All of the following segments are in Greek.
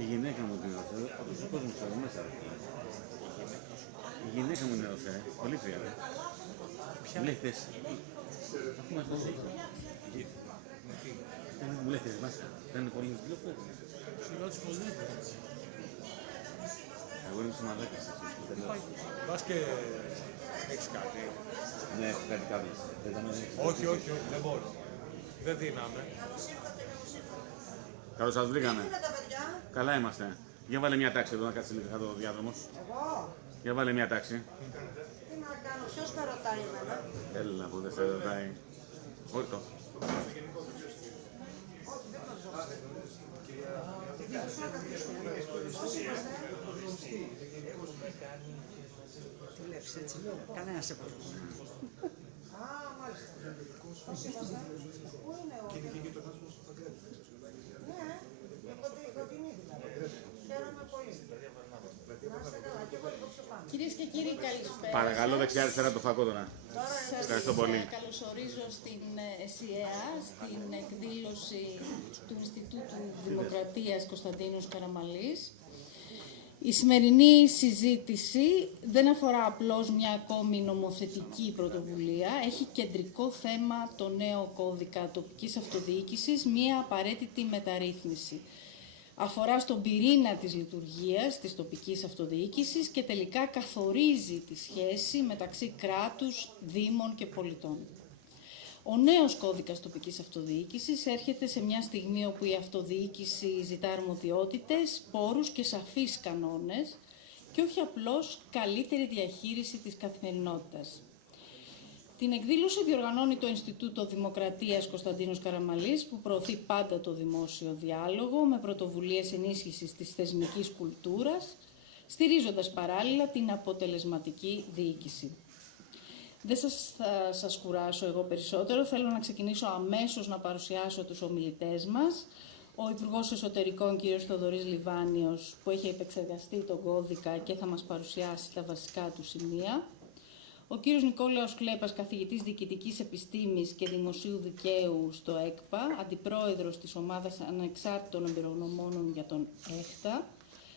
Η γυναίκα μου την έδωσε, όπως ο κόσμος εδώ μέσα. Η γυναίκα μου την έδωσε, πολύ κρύα. Ποια? Μου λέει χθες. Αφού μας το δείχνει. Μου λέει χθες μέσα. Δεν είναι πολύ γλυκό έτσι. Σου λέω τις πολύ. Εγώ είμαι συμμαδάκας. Πας και έχεις κάτι. Ναι, έχω κάτι κάβλες. Όχι, δεν μπορώ. Δεν δύναμαι. Καλώς σας βρήκαμε. Καλά είμαστε. Για βάλε μια τάξη εδώ να κάτσει λίγο κάτω ο διάδρομος. Εγώ, Για βάλε μια τάξη. τι να κάνω, ποιος με ρωτάει εμένα. Έλα που δεν σε ρωτάει. Όχι το. Τι λες έτσι, κανένας σε μπορεί. Α, μάλιστα. Πώς είμαστε, πού είναι ο... Ναι, κοντινή δηλαδή. Χαίρομαι πολύ. Να είστε καλά, και εγώ υπόψε πάνω. Κυρίες και κύριοι, καλησπέρα. Παρακαλώ δεξιά αριστερά το φακό τώρα. Ευχαριστώ πολύ. Σας καλωσορίζω στην ΣΥΕΑ, στην εκδήλωση του Ινστιτούτου Δημοκρατίας Κωνσταντίνος Καραμαλής. Η σημερινή συζήτηση δεν αφορά απλώς μια ακόμη νομοθετική πρωτοβουλία, έχει κεντρικό θέμα το νέο κώδικα τοπικής αυτοδιοίκησης, μια απαραίτητη μεταρρύθμιση. Αφορά στον πυρήνα της λειτουργίας της τοπικής αυτοδιοίκησης και τελικά καθορίζει τη σχέση μεταξύ κράτους, δήμων και πολιτών. Ο νέος κώδικας τοπικής αυτοδιοίκησης έρχεται σε μια στιγμή όπου η αυτοδιοίκηση ζητά αρμοδιότητες, πόρους και σαφείς κανόνες και όχι απλώς καλύτερη διαχείριση της καθημερινότητας. Την εκδήλωση διοργανώνει το Ινστιτούτο Δημοκρατίας Κωνσταντίνος Καραμαλής, που προωθεί πάντα το δημόσιο διάλογο με πρωτοβουλίες ενίσχυσης της θεσμικής κουλτούρας, στηρίζοντας παράλληλα την αποτελεσματική διοίκηση. Δεν θα σας κουράσω εγώ περισσότερο, θέλω να ξεκινήσω αμέσως να παρουσιάσω τους ομιλητές μας. Ο Υπουργός Εσωτερικών, κ. Θοδωρής Λιβάνιος, που έχει επεξεργαστεί τον κώδικα και θα μας παρουσιάσει τα βασικά του σημεία. Ο κ. Νικόλαος Κλέπας, καθηγητής Διοικητικής Επιστήμης και Δημοσίου Δικαίου στο ΕΚΠΑ, αντιπρόεδρος της Ομάδας Ανεξάρτητων Εμπειρογνωμόνων για τον ΕΧΤΑ,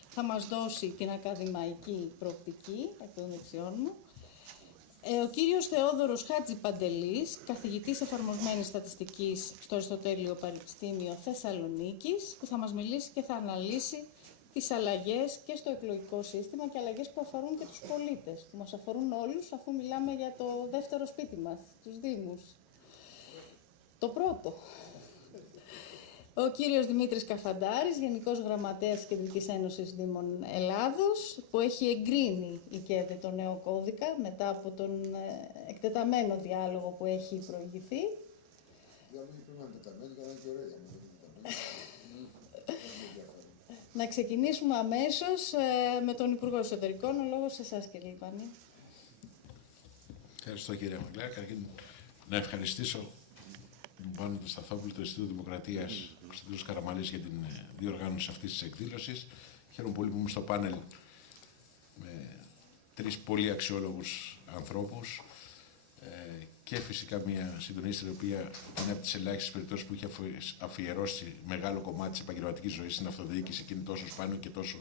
θα μας δώσει την ακαδημαϊκή προοπτική, εκ των δεξιών μου. Ο κύριος Θεόδωρος Χατζιπαντελής, καθηγητής εφαρμοσμένης στατιστικής στο Αριστοτέλειο Πανεπιστήμιο Θεσσαλονίκης, που θα μας μιλήσει και θα αναλύσει τις αλλαγές και στο εκλογικό σύστημα και αλλαγές που αφορούν και τους πολίτες, που μας αφορούν όλους, αφού μιλάμε για το δεύτερο σπίτι μας, τους Δήμους. Το πρώτο. Ο κύριος Δημήτρης Καφαντάρης, Γενικός Γραμματέας της Κεντρικής Ένωσης Δήμων Ελλάδος, που έχει εγκρίνει η ΚΕΔΕ το νέο κώδικα μετά από τον εκτεταμένο διάλογο που έχει προηγηθεί. Να ξεκινήσουμε αμέσως με τον Υπουργό Εσωτερικών. Ο λόγος σε εσάς, κύριε Λιβάνη. Ευχαριστώ, κύριε Μαγκλά. Καταρχήν, να ευχαριστήσω την Πάνο του Σταθόπουλου, του Ινστιτούτου Δημοκρατίας Κωνσταντίνος Καραμαλής, για την διοργάνωση αυτής της εκδήλωσης. Χαίρομαι πολύ που είμαι στο πάνελ με τρεις πολύ αξιόλογους ανθρώπους και φυσικά μια συντονίστρια, η οποία είναι από τις ελάχιστες περιπτώσεις που έχει αφιερώσει μεγάλο κομμάτι της επαγγελματικής ζωής στην αυτοδιοίκηση και είναι τόσο σπάνιο και τόσο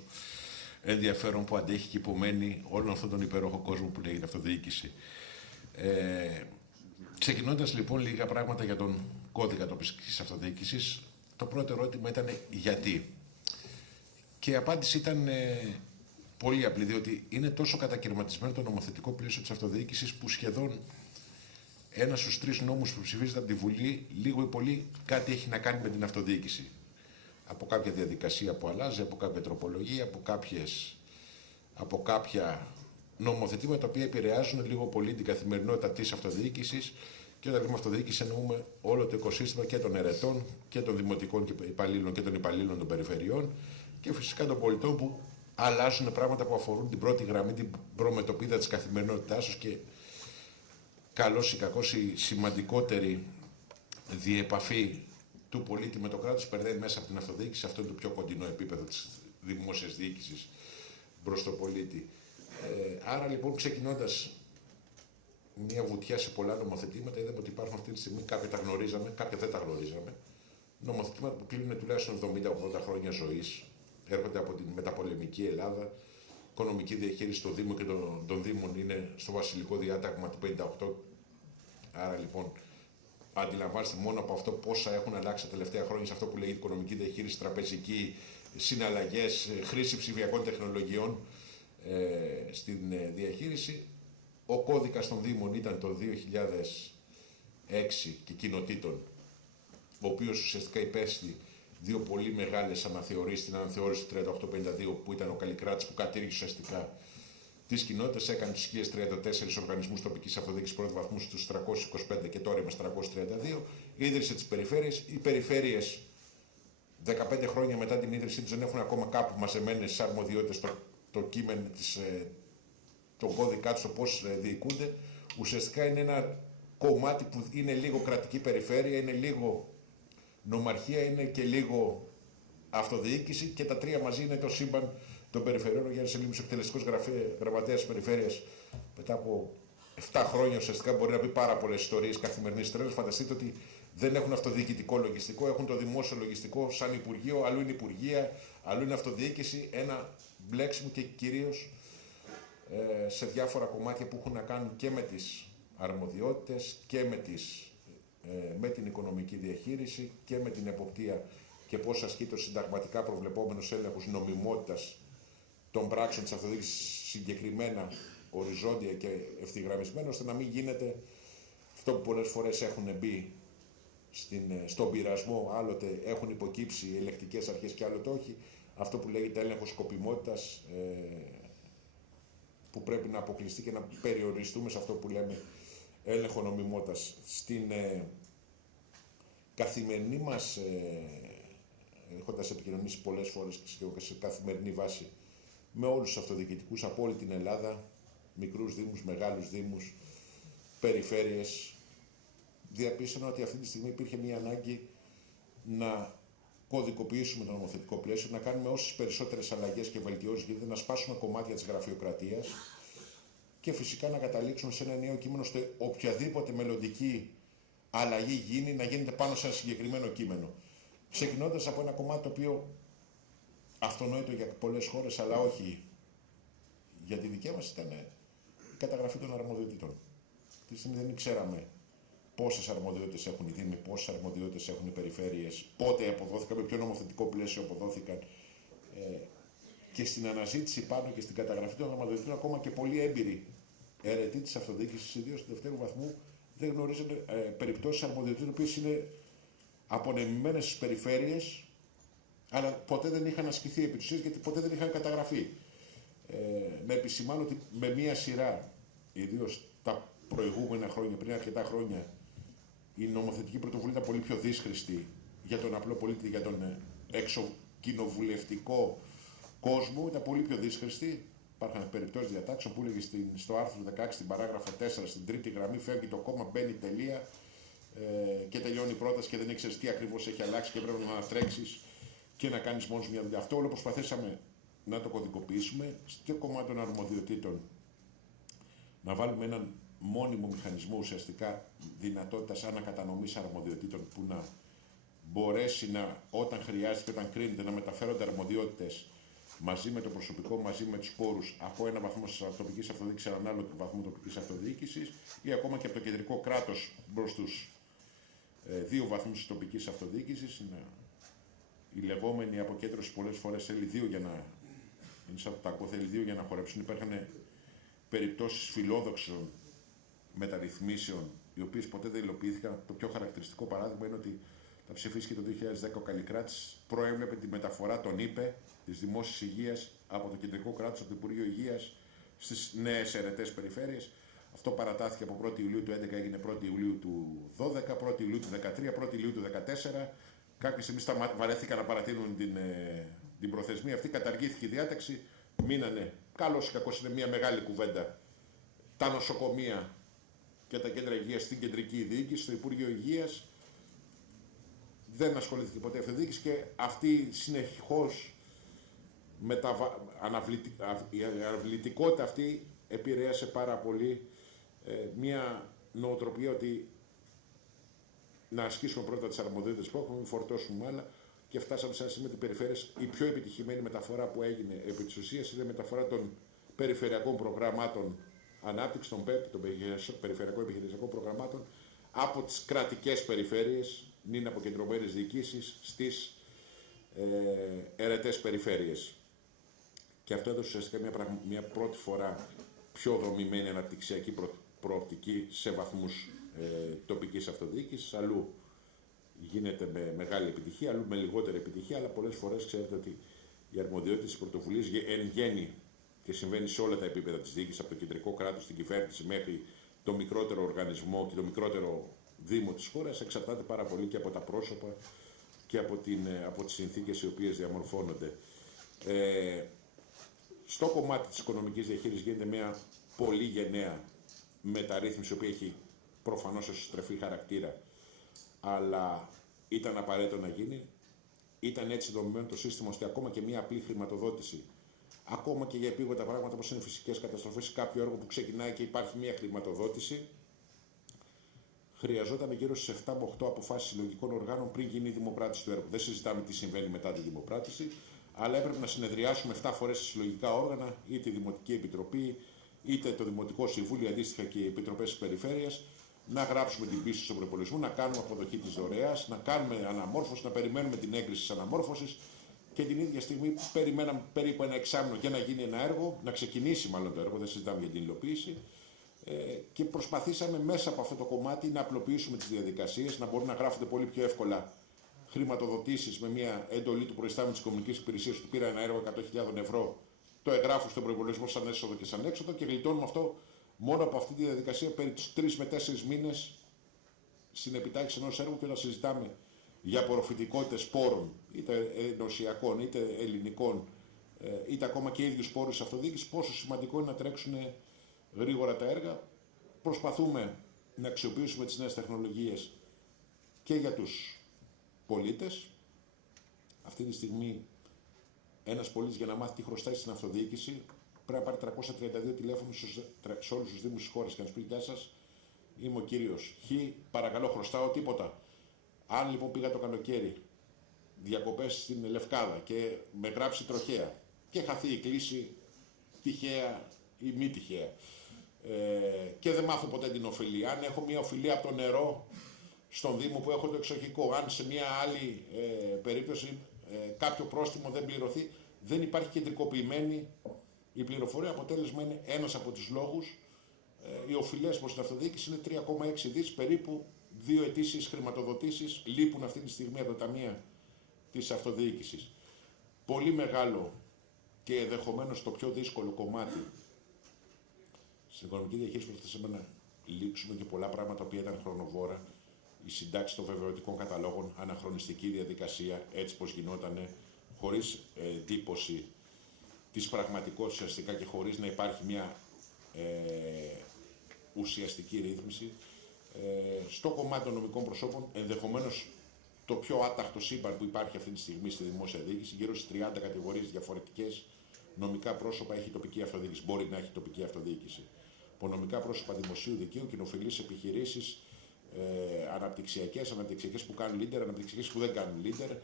ενδιαφέρον που αντέχει και υπομένει όλον αυτόν τον υπέροχο κόσμο που λέγεται αυτοδιοίκηση. Ξεκινώντας λοιπόν λίγα πράγματα για τον κώδικα τοπικής αυτοδιοίκησης, το πρώτο ερώτημα ήταν γιατί. Και η απάντηση ήταν πολύ απλή, διότι είναι τόσο κατακαιρματισμένο το νομοθετικό πλαίσιο της αυτοδιοίκησης που σχεδόν ένας στους τρεις νόμους που ψηφίζεται από τη Βουλή, λίγο ή πολύ, κάτι έχει να κάνει με την αυτοδιοίκηση. Από κάποια διαδικασία που αλλάζει, από κάποια τροπολογία, από κάποια νομοθετήματα τα οποία επηρεάζουν λίγο πολύ την καθημερινότητα της αυτοδιοίκησης. Και όταν λέμε αυτοδιοίκηση, εννοούμε όλο το οικοσύστημα και των ερετών και των δημοτικών υπαλλήλων και των υπαλλήλων των περιφερειών και φυσικά των πολιτών που αλλάζουν πράγματα που αφορούν την πρώτη γραμμή, την προμετωπίδα της καθημερινότητάς τους και καλώς ή κακώς η σημαντικότερη διεπαφή του πολίτη με το κράτος περνάει μέσα από την αυτοδιοίκηση. Αυτό είναι το πιο κοντινό επίπεδο της δημόσιας διοίκησης προς το πολίτη. Άρα λοιπόν, ξεκινώντας μια βουτιά σε πολλά νομοθετήματα, είδαμε ότι υπάρχουν αυτή τη στιγμή, κάποια τα γνωρίζαμε, κάποια δεν τα γνωρίζαμε, νομοθετήματα που κλείνουν τουλάχιστον 70-80 χρόνια ζωής έρχονται από την μεταπολεμική Ελλάδα. Οικονομική διαχείριση των Δήμων και των Δήμων είναι στο βασιλικό διάταγμα του 58. Άρα λοιπόν αντιλαμβάνεστε μόνο από αυτό πόσα έχουν αλλάξει τα τελευταία χρόνια σε αυτό που λέγεται οικονομική διαχείριση, τραπεζική, συναλλαγές, χρήση ψηφιακών τεχνολογιών στην διαχείριση. Ο κώδικας των Δήμων ήταν το 2006 και κοινοτήτων, ο οποίος ουσιαστικά υπέστη δύο πολύ μεγάλες αναθεωρήσεις, την αναθεώρηση του 3852 που ήταν ο Καλλικράτης που κατήργησε ουσιαστικά τις κοινότητες, έκανε τους 1034 οργανισμούς τοπικής αυτοδιοίκησης πρώτου βαθμού στους 325 και τώρα είμαστε 332, ίδρυσε τις περιφέρειες. Οι περιφέρειες 15 χρόνια μετά την ίδρυσή τους δεν έχουν ακόμα κάπου μαζεμένες στις αρμοδιότητες το κείμενο, τον κώδικά τους, το πώς διοικούνται. Ουσιαστικά είναι ένα κομμάτι που είναι λίγο κρατική περιφέρεια, είναι λίγο νομαρχία, είναι και λίγο αυτοδιοίκηση και τα τρία μαζί είναι το σύμπαν των περιφερειών. Ο Γιάννης Σελίμης, ο εκτελεστικός γραμματέας της περιφέρειας, μετά από 7 χρόνια ουσιαστικά μπορεί να πει πάρα πολλές ιστορίες καθημερινής τρέλας. Φανταστείτε ότι δεν έχουν αυτοδιοικητικό λογιστικό, έχουν το δημόσιο λογιστικό σαν Υπουργείο, αλλού είναι Υπουργεία, αλλού είναι αυτοδιοίκηση. Ένα μπλέξιμο και κυρίως σε διάφορα κομμάτια που έχουν να κάνουν και με τις αρμοδιότητες και με την οικονομική διαχείριση και με την εποπτεία και πώς ασκεί το συνταγματικά προβλεπόμενος έλεγχος νομιμότητας των πράξεων της αυτοδιοίκησης συγκεκριμένα, οριζόντια και ευθυγραμμισμένα, ώστε να μην γίνεται αυτό που πολλές φορές έχουν μπει στον πειρασμό, άλλοτε έχουν υποκύψει οι ελεκτικές αρχές και άλλοτε όχι, αυτό που λέγεται έλεγχος σκοπιμότητας, που πρέπει να αποκλειστεί και να περιοριστούμε σε αυτό που λέμε έλεγχο νομιμότητας. Στην καθημερινή μας, έχοντας επικοινωνήσει πολλές φορές και σε καθημερινή βάση με όλους τους αυτοδιοικητικούς από όλη την Ελλάδα, μικρούς δήμους, μεγάλους δήμους, περιφέρειες, διαπίστωνα ότι αυτή τη στιγμή υπήρχε μια ανάγκη να κωδικοποιήσουμε το νομοθετικό πλαίσιο, να κάνουμε όσες περισσότερες αλλαγές και βελτιώσεις γίνεται, να σπάσουμε κομμάτια της γραφειοκρατίας και φυσικά να καταλήξουμε σε ένα νέο κείμενο, ώστε οποιαδήποτε μελλοντική αλλαγή γίνει να γίνεται πάνω σε ένα συγκεκριμένο κείμενο. Ξεκινώντας από ένα κομμάτι το οποίο αυτονόητο για πολλές χώρες, αλλά όχι για τη δική μας, ήταν η καταγραφή των αρμοδιοτήτων. Τη στιγμή δεν ξέραμε πόσες αρμοδιότητες έχουν οι Δήμοι, πόσες αρμοδιότητες έχουν οι περιφέρειες, πότε αποδόθηκαν, με ποιο νομοθετικό πλαίσιο αποδόθηκαν. Και στην αναζήτηση πάνω και στην καταγραφή των αρμοδιοτήτων, ακόμα και πολύ έμπειροι αιρετοί της αυτοδιοίκησης, ιδίως του δευτέρου βαθμού, δεν γνωρίζουν περιπτώσεις αρμοδιοτήτων, οι οποίες είναι απονεμημένες στις περιφέρειες, αλλά ποτέ δεν είχαν ασκηθεί επί της ουσίας, γιατί ποτέ δεν είχαν καταγραφεί. Να επισημάνω ότι με μία σειρά, ιδίως τα προηγούμενα χρόνια, πριν αρκετά χρόνια, η νομοθετική πρωτοβουλία ήταν πολύ πιο δύσχρηστη για τον απλό πολίτη, για τον εξοκοινοβουλευτικό κόσμο, ήταν πολύ πιο δύσχρηστη. Υπάρχουν περιπτώσεις διατάξεων που έλεγε στο άρθρο 16, στην παράγραφο 4, στην τρίτη γραμμή, φεύγει το κόμμα, μπαίνει τελεία και τελειώνει η πρόταση και δεν ήξερες τι ακριβώς έχει αλλάξει και πρέπει να τρέξεις και να κάνεις μόνος μια δουλειά. Αυτό όλο προσπαθήσαμε να το κωδικοποιήσουμε στο κομμάτι των αρμοδιοτήτων, να βάλουμε έναν μόνιμο μηχανισμό ουσιαστικά δυνατότητας ανακατανομής αρμοδιοτήτων που να μπορέσει να, όταν χρειάζεται και όταν κρίνεται, να μεταφέρονται αρμοδιότητες μαζί με το προσωπικό, μαζί με τους πόρους από ένα βαθμό της τοπικής αυτοδιοίκησης σε έναν άλλο βαθμό τοπικής αυτοδιοίκησης ή ακόμα και από το κεντρικό κράτος προς τους δύο βαθμούς της τοπικής αυτοδιοίκησης. Η λεγόμενη αποκέντρωση πολλές φορές θέλει δύο για να. Είναι σαν το ταγκό, θέλει δύο για να χορέψουν. Υπήρχαν περιπτώσεις φιλόδοξων μεταρρυθμίσεων, οι οποίες ποτέ δεν υλοποιήθηκαν. Το πιο χαρακτηριστικό παράδειγμα είναι ότι τα ψηφίστηκε το 2010 ο Καλλικράτης, προέβλεπε τη μεταφορά των ΙΠΕ, της δημόσιας υγείας, από το κεντρικό κράτος, από το Υπουργείο Υγείας, στις νέες αιρετές περιφέρειες. Αυτό παρατάθηκε από 1η Ιουλίου του 2011, έγινε 1η Ιουλίου του 2012, 1η Ιουλίου του 2013, 1η Ιουλίου του 2014. Κάποιες στιγμές βαρέθηκαν να παρατείνουν την προθεσμία αυτή, καταργήθηκε η διάταξη, μείνανε. Καλώς ή κακώς είναι μια μεγάλη κουβέντα. Τα νοσοκομεία και τα κέντρα υγείας στην κεντρική διοίκηση, στο Υπουργείο Υγείας. Δεν ασχολήθηκε ποτέ η αυτοδιοίκηση και αυτή συνεχώς η αναβλητικότητα αυτή επηρέασε πάρα πολύ μια νοοτροπία ότι να ασκήσουμε πρώτα τις αρμοδιότητες που έχουμε, μην φορτώσουμε άλλα και φτάσαμε σε ένα σημείο ότι οι περιφέρειες, η πιο επιτυχημένη μεταφορά που έγινε επί της ουσίας είναι η μεταφορά των περιφερειακών προγραμμάτων ανάπτυξη, των ΠΕΠ, των περιφερειακών επιχειρησιακών προγραμμάτων, από τις κρατικές περιφέρειες, νυν αποκεντρωμένες διοικήσεις, στις ερετές περιφέρειες. Και αυτό έδωσε ουσιαστικά μια πρώτη φορά πιο δομημένη αναπτυξιακή προοπτική σε βαθμούς τοπικής αυτοδιοίκησης. Αλλού γίνεται με μεγάλη επιτυχία, αλλού με λιγότερη επιτυχία, αλλά πολλές φορές ξέρετε ότι οι αρμοδιότητες της πρωτοβουλίας εν γέννη, και συμβαίνει σε όλα τα επίπεδα της διοίκησης, από το κεντρικό κράτος, στην κυβέρνηση μέχρι το μικρότερο οργανισμό και το μικρότερο δήμο της χώρας, εξαρτάται πάρα πολύ και από τα πρόσωπα και από τις συνθήκες οι οποίες διαμορφώνονται. Στο κομμάτι της οικονομικής διαχείρισης γίνεται μια πολύ γενναία μεταρρύθμιση, η οποία έχει προφανώς εσωστρεφή χαρακτήρα, αλλά ήταν απαραίτητο να γίνει. Ήταν έτσι δομημένο το σύστημα, ώστε ακόμα και μια απλή χρηματοδότηση, ακόμα και για επίγοντα πράγματα όπως είναι φυσικές καταστροφές ή κάποιο έργο που ξεκινάει και υπάρχει μια χρηματοδότηση, χρειαζόταν γύρω στις 7 με 8 αποφάσεις συλλογικών οργάνων πριν γίνει η δημοπράτηση του έργου. Δεν συζητάμε τι συμβαίνει μετά τη δημοπράτηση, αλλά έπρεπε να συνεδριάσουμε 7 φορές συλλογικά όργανα, είτε η Δημοτική Επιτροπή, είτε το Δημοτικό Συμβούλιο, αντίστοιχα και οι Επιτροπές της Περιφέρειας, να γράψουμε την πίστη στον προπολογισμό, να κάνουμε αποδοχή της δωρεάς, να κάνουμε αναμόρφωση, να περιμένουμε την έγκριση της αναμόρφωσης, και την ίδια στιγμή περιμέναμε περίπου ένα εξάμηνο για να γίνει ένα έργο, να ξεκινήσει μάλλον το έργο, δεν συζητάμε για την υλοποίηση, και προσπαθήσαμε μέσα από αυτό το κομμάτι να απλοποιήσουμε τις διαδικασίες, να μπορούν να γράφονται πολύ πιο εύκολα χρηματοδοτήσεις με μια εντολή του προϊστάμενου της Οικονομικής Υπηρεσίας, του πήρα ένα έργο 100.000 ευρώ, το εγγράφω στον προϋπολογισμό σαν έσοδο και σαν έξοδο, και γλιτώνουμε αυτό μόνο από αυτή τη διαδικασία περί τους 3 με 4 μήνες στην επιτάχυνση ενός έργου. Και όταν συζητάμε για απορροφητικότητες πόρων, είτε ενωσιακών, είτε ελληνικών, είτε ακόμα και ίδιους πόρους αυτοδιοίκησης, πόσο σημαντικό είναι να τρέξουν γρήγορα τα έργα. Προσπαθούμε να αξιοποιήσουμε τις νέες τεχνολογίες και για τους πολίτες. Αυτή τη στιγμή ένας πολίτης για να μάθει τι χρωστάει στην αυτοδιοίκηση πρέπει να πάρει 332 τηλέφωνο σε όλους τους δήμους της χώρας και να σου πει: γεια σας, είμαι ο κύριος Χ, παρακαλώ, χρωστάω τίποτα? Αν λοιπόν πήγα το καλοκαίρι διακοπές στην Λευκάδα και με γράψει τροχαία και χαθεί η κλίση τυχαία ή μη τυχαία, και δεν μάθω ποτέ την οφειλία, αν έχω μια οφειλία από το νερό στον Δήμο που έχω το εξοχικό, αν σε μια άλλη περίπτωση κάποιο πρόστιμο δεν πληρωθεί, δεν υπάρχει κεντρικοποιημένη η πληροφορία. Αποτέλεσμα είναι ένας από τους λόγους. Οι οφειλές προς την αυτοδιοίκηση είναι 3,6 δις, περίπου 2 ετήσιες χρηματοδοτήσεις λείπουν αυτή τη στιγμή από τα ταμεία της αυτοδιοίκησης. Πολύ μεγάλο και ενδεχομένως το πιο δύσκολο κομμάτι στην οικονομική διαχείριση, προσπαθήσαμε να λήξουμε και πολλά πράγματα που ήταν χρονοβόρα. Η συντάξη των βεβαιωτικών καταλόγων, αναχρονιστική διαδικασία, έτσι πως γινότανε, χωρίς εντύπωση της πραγματικότητας ουσιαστικά και χωρίς να υπάρχει μια ουσιαστική ρύθμιση. Στο κομμάτι των νομικών προσώπων, ενδεχομένως το πιο άταχτο σύμπαν που υπάρχει αυτή τη στιγμή στη δημόσια διοίκηση, γύρω στις 30 κατηγορίες διαφορετικές νομικά πρόσωπα έχει τοπική αυτοδιοίκηση. Μπορεί να έχει τοπική αυτοδιοίκηση. Από νομικά πρόσωπα δημοσίου δικαίου, κοινοφιλείς επιχειρήσεις, αναπτυξιακές που κάνουν leader, αναπτυξιακές που δεν κάνουν leader,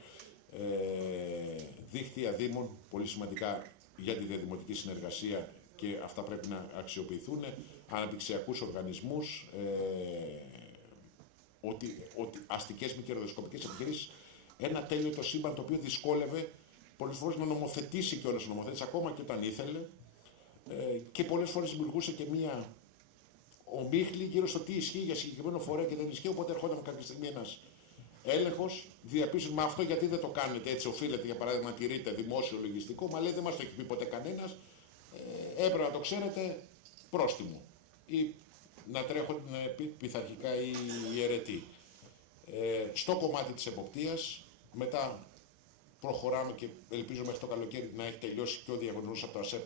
δίκτυα δήμων, πολύ σημαντικά για τη διαδημοτική συνεργασία και αυτά πρέπει να αξιοποιηθούν, αναπτυξιακούς οργανισμούς, αστικές μη κερδοσκοπικές επιχειρήσεις. Ένα τέλειο το σύμπαν το οποίο δυσκόλευε πολλές φορές να νομοθετήσει κιόλας ο νομοθέτης, ακόμα και όταν ήθελε, και πολλές φορές δημιουργούσε και μία ομίχλη γύρω στο τι ισχύει για συγκεκριμένο φορέα και δεν ισχύει. Οπότε ερχόταν κάποια στιγμή ένας έλεγχος, διαπίστωσε: μα αυτό γιατί δεν το κάνετε έτσι? Οφείλετε για παράδειγμα να τηρείτε δημόσιο λογιστικό. Μα λέει: δεν μας το έχει πει ποτέ κανένας. Έπρεπε να το ξέρετε, πρόστιμο. Ή να τρέχουν πειθαρχικά οι αιρετοί. Στο κομμάτι της εποπτείας, μετά προχωράμε και ελπίζω μέχρι το καλοκαίρι να έχει τελειώσει και ο διαγωνισμός από το ΑΣΕΠ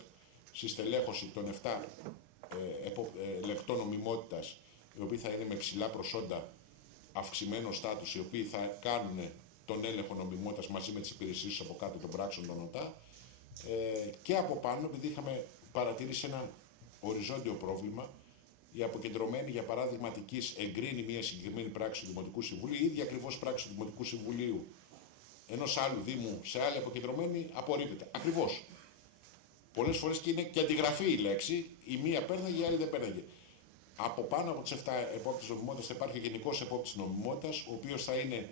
στη στελέχωση των 7 λεκτών νομιμότητας, οι οποίοι θα είναι με ψηλά προσόντα, αυξημένο στάτους, οι οποίοι θα κάνουν τον έλεγχο νομιμότητας μαζί με τις υπηρεσίες από κάτω των πράξεων των ΟΤΑ. Και από πάνω, επειδή είχαμε παρατηρήσει ένα οριζόντιο πρόβλημα, η αποκεντρωμένη, για παράδειγμα, Αττικής εγκρίνει μια συγκεκριμένη πράξη του Δημοτικού Συμβουλίου, η ίδια ακριβώς πράξη του Δημοτικού Συμβουλίου ενός άλλου Δήμου σε άλλη αποκεντρωμένη απορρίπτεται. Ακριβώς. Πολλές φορές και είναι και αντιγραφή η λέξη, η μία πέρναγε, η άλλη δεν πέρναγε. Από πάνω από τις 7 επόπτες νομιμότητας θα υπάρχει ο γενικός επόπτης νομιμότητας, ο οποίος θα είναι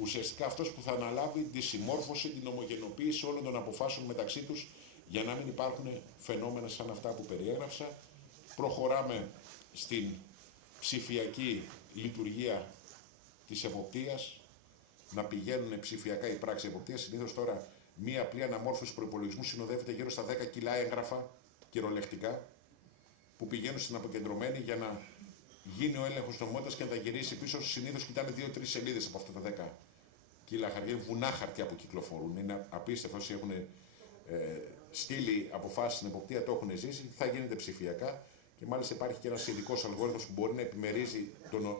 ουσιαστικά αυτός που θα αναλάβει τη συμμόρφωση, την ομογενοποίηση όλων των αποφάσεων μεταξύ τους, για να μην υπάρχουν φαινόμενα σαν αυτά που περιέγραψα. Προχωράμε στην ψηφιακή λειτουργία της εποπτείας, να πηγαίνουν ψηφιακά οι πράξεις εποπτείας. Συνήθως τώρα μία απλή αναμόρφωση προϋπολογισμού συνοδεύεται γύρω στα 10 κιλά έγγραφα κυριολεκτικά που πηγαίνουν στην αποκεντρωμένη για να γίνει ο έλεγχος νομιμότητας και να τα γυρίσει πίσω. Συνήθως κοιτάνε 2-3 σελίδες από αυτά τα 10 κιλά χαρτιά, βουνά χαρτιά που κυκλοφορούν. Είναι απίστευτο. Όσοι έχουν στείλει αποφάσεις στην εποπτεία, το έχουν ζήσει. Θα γίνεται ψηφιακά και μάλιστα υπάρχει και ένας ειδικός αλγόριθμος που μπορεί να επιμερίζει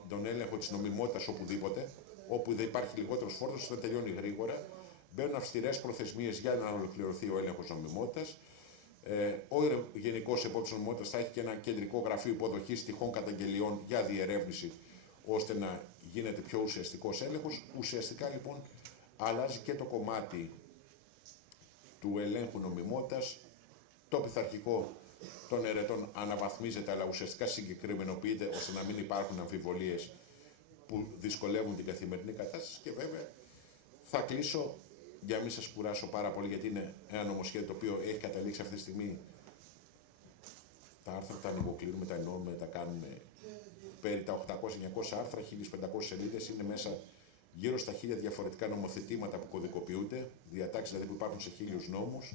τον έλεγχο της νομιμότητας οπουδήποτε, όπου δεν υπάρχει λιγότερος φόρτος, θα τελειώνει γρήγορα. Μπαίνουν αυστηρές προθεσμίες για να ολοκληρωθεί ο έλεγχος νομιμότητας. Ο Γενικός Επόπτης Νομιμότητας θα έχει και ένα κεντρικό γραφείο υποδοχής τυχών καταγγελιών για διερεύνηση, ώστε να γίνεται πιο ουσιαστικός έλεγχος. Ουσιαστικά λοιπόν αλλάζει και το κομμάτι του ελέγχου νομιμότητας. Το πειθαρχικό των ερετών αναβαθμίζεται, αλλά ουσιαστικά συγκεκριμενοποιείται, ώστε να μην υπάρχουν αμφιβολίες που δυσκολεύουν την καθημερινή κατάσταση. Και βέβαια θα κλείσω, για να μην σας κουράσω πάρα πολύ, γιατί είναι ένα νομοσχέδιο το οποίο έχει καταλήξει αυτή τη στιγμή. Τα άρθρα τα ανοιγοκλίνουμε, τα ενώνουμε, τα κάνουμε περί τα 800-900 άρθρα, 1500 σελίδες, είναι μέσα γύρω στα 1000 διαφορετικά νομοθετήματα που κωδικοποιούνται, διατάξεις δηλαδή που υπάρχουν σε 1000 νόμους.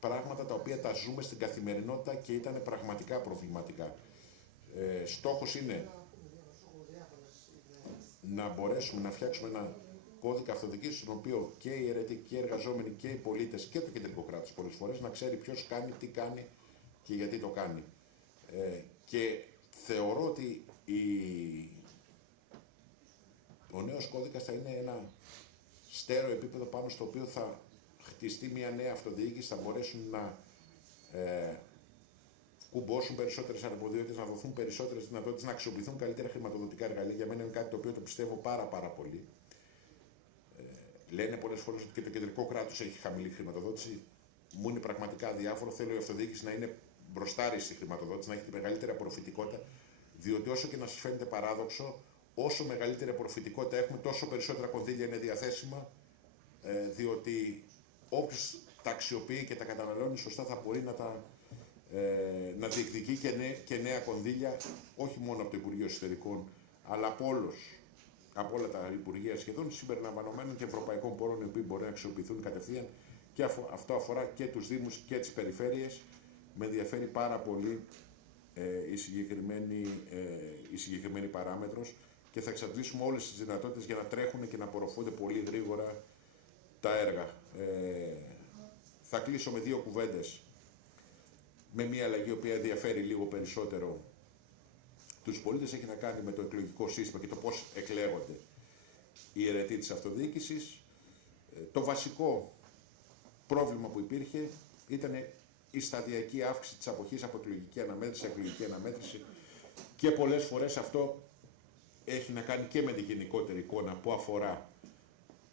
Πράγματα τα οποία τα ζούμε στην καθημερινότητα και ήταν πραγματικά προβληματικά. Στόχος είναι να μπορέσουμε να φτιάξουμε ένα κώδικα αυτοδιοίκησης, στον οποίο και οι αιρετοί και οι εργαζόμενοι και οι πολίτες και το κεντρικό κράτος πολλές φορές να ξέρει ποιος κάνει, τι κάνει και γιατί το κάνει. Και θεωρώ ότι ο νέος κώδικας θα είναι ένα στέρεο επίπεδο πάνω στο οποίο θα χτιστεί μια νέα αυτοδιοίκηση, θα μπορέσουν να κουμπώσουν περισσότερες αρμοδιότητες, να δοθούν περισσότερες δυνατότητες, να αξιοποιηθούν καλύτερα χρηματοδοτικά εργαλεία. Για μένα είναι κάτι το οποίο το πιστεύω πάρα πολύ. Λένε πολλές φορές ότι και το κεντρικό κράτος έχει χαμηλή χρηματοδότηση. Μου είναι πραγματικά αδιάφορο. Θέλω η αυτοδιοίκηση να είναι μπροστάρι στη χρηματοδότηση, να έχει τη μεγαλύτερη απορροφητικότητα. Διότι όσο και να σας φαίνεται παράδοξο, όσο μεγαλύτερη απορροφητικότητα έχουμε, τόσο περισσότερα κονδύλια είναι διαθέσιμα. Διότι όποιος τα αξιοποιεί και τα καταναλώνει σωστά θα μπορεί να διεκδικεί και νέα κονδύλια, όχι μόνο από το Υπουργείο Εσωτερικών, αλλά από όλα τα Υπουργεία σχεδόν, συμπεριλαμβανομένων και ευρωπαϊκών πόρων, οι οποίοι μπορεί να αξιοποιηθούν κατευθείαν, και αυτό αφορά και τους Δήμους και τις περιφέρειες. Με ενδιαφέρει πάρα πολύ η συγκεκριμένη παράμετρος και θα εξαντλήσουμε όλες τις δυνατότητες για να τρέχουν και να απορροφούνται πολύ γρήγορα τα έργα. Θα κλείσω με 2 κουβέντες. Με μια αλλαγή η οποία ενδιαφέρει λίγο περισσότερο τους πολίτες, έχει να κάνει με το εκλογικό σύστημα και το πώς εκλέγονται οι αιρετοί της αυτοδιοίκησης. Το βασικό πρόβλημα που υπήρχε ήταν η σταδιακή αύξηση της αποχής από εκλογική αναμέτρηση σε εκλογική αναμέτρηση, και πολλές φορές αυτό έχει να κάνει και με την γενικότερη εικόνα που αφορά,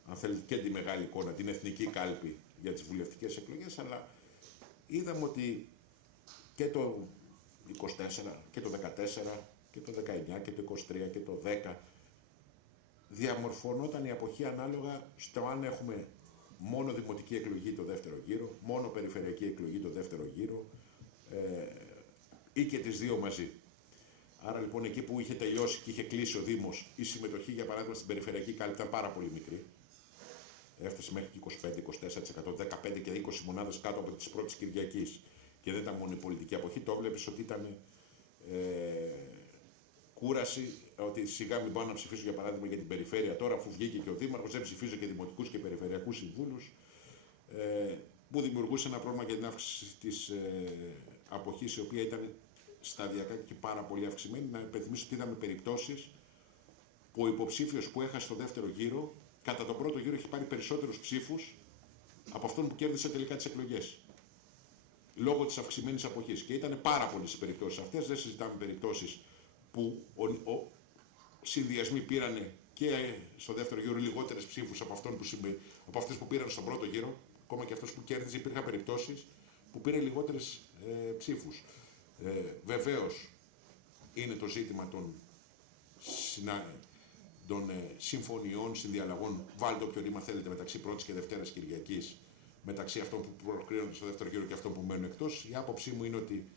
αν θέλετε, και τη μεγάλη εικόνα, την εθνική κάλπη για τις βουλευτικές εκλογές, αλλά είδαμε ότι και το 24 και το 14 και το 19 και το 23 και το 10 διαμορφωνόταν η αποχή ανάλογα στο αν έχουμε μόνο δημοτική εκλογή το δεύτερο γύρο, μόνο περιφερειακή εκλογή το δεύτερο γύρο ή και τις δύο μαζί. Άρα λοιπόν εκεί που είχε τελειώσει και είχε κλείσει ο Δήμος, η συμμετοχή για παράδειγμα στην περιφερειακή κάλπη ήταν πάρα πολύ μικρή. Έφτασε μέχρι 25-24%, 15 και 20 μονάδες κάτω από τις πρώτες Κυριακής. Και δεν ήταν μόνο η πολιτική αποχή, το βλέπεις ότι ήταν κούραση, ότι σιγά μην πάω να ψηφίσω για παράδειγμα για την περιφέρεια τώρα, αφού βγήκε και ο Δήμαρχος, δεν ψηφίζω και δημοτικούς και περιφερειακούς συμβούλους, που δημιουργούσε ένα πρόβλημα για την αύξηση της αποχής, η οποία ήταν σταδιακά και πάρα πολύ αυξημένη. Να υπενθυμίσω ότι είδαμε περιπτώσεις που ο υποψήφιος που έχασε το δεύτερο γύρο, κατά τον πρώτο γύρο έχει πάρει περισσότερους ψήφους από αυτόν που κέρδισε τελικά τις εκλογές. Λόγω της αυξημένης αποχής. Και ήταν πάρα πολλές οι περιπτώσεις αυτές. Δεν συζητάμε περιπτώσεις που συνδυασμοί πήρανε και στο δεύτερο γύρο λιγότερες ψήφους από αυτές που πήραν στον πρώτο γύρο. Ακόμα και αυτός που κέρδιζε, υπήρχαν περιπτώσεις που πήρε λιγότερες ψήφους. Βεβαίως είναι το ζήτημα των συμφωνιών, συνδιαλλαγών. Βάλτε όποιο ρήμα θέλετε μεταξύ πρώτης και Δευτέρας Κυριακής, μεταξύ αυτών που προκρίνονται στο δεύτερο γύρο και αυτών που μένουν εκτός. Η άποψή μου είναι ότι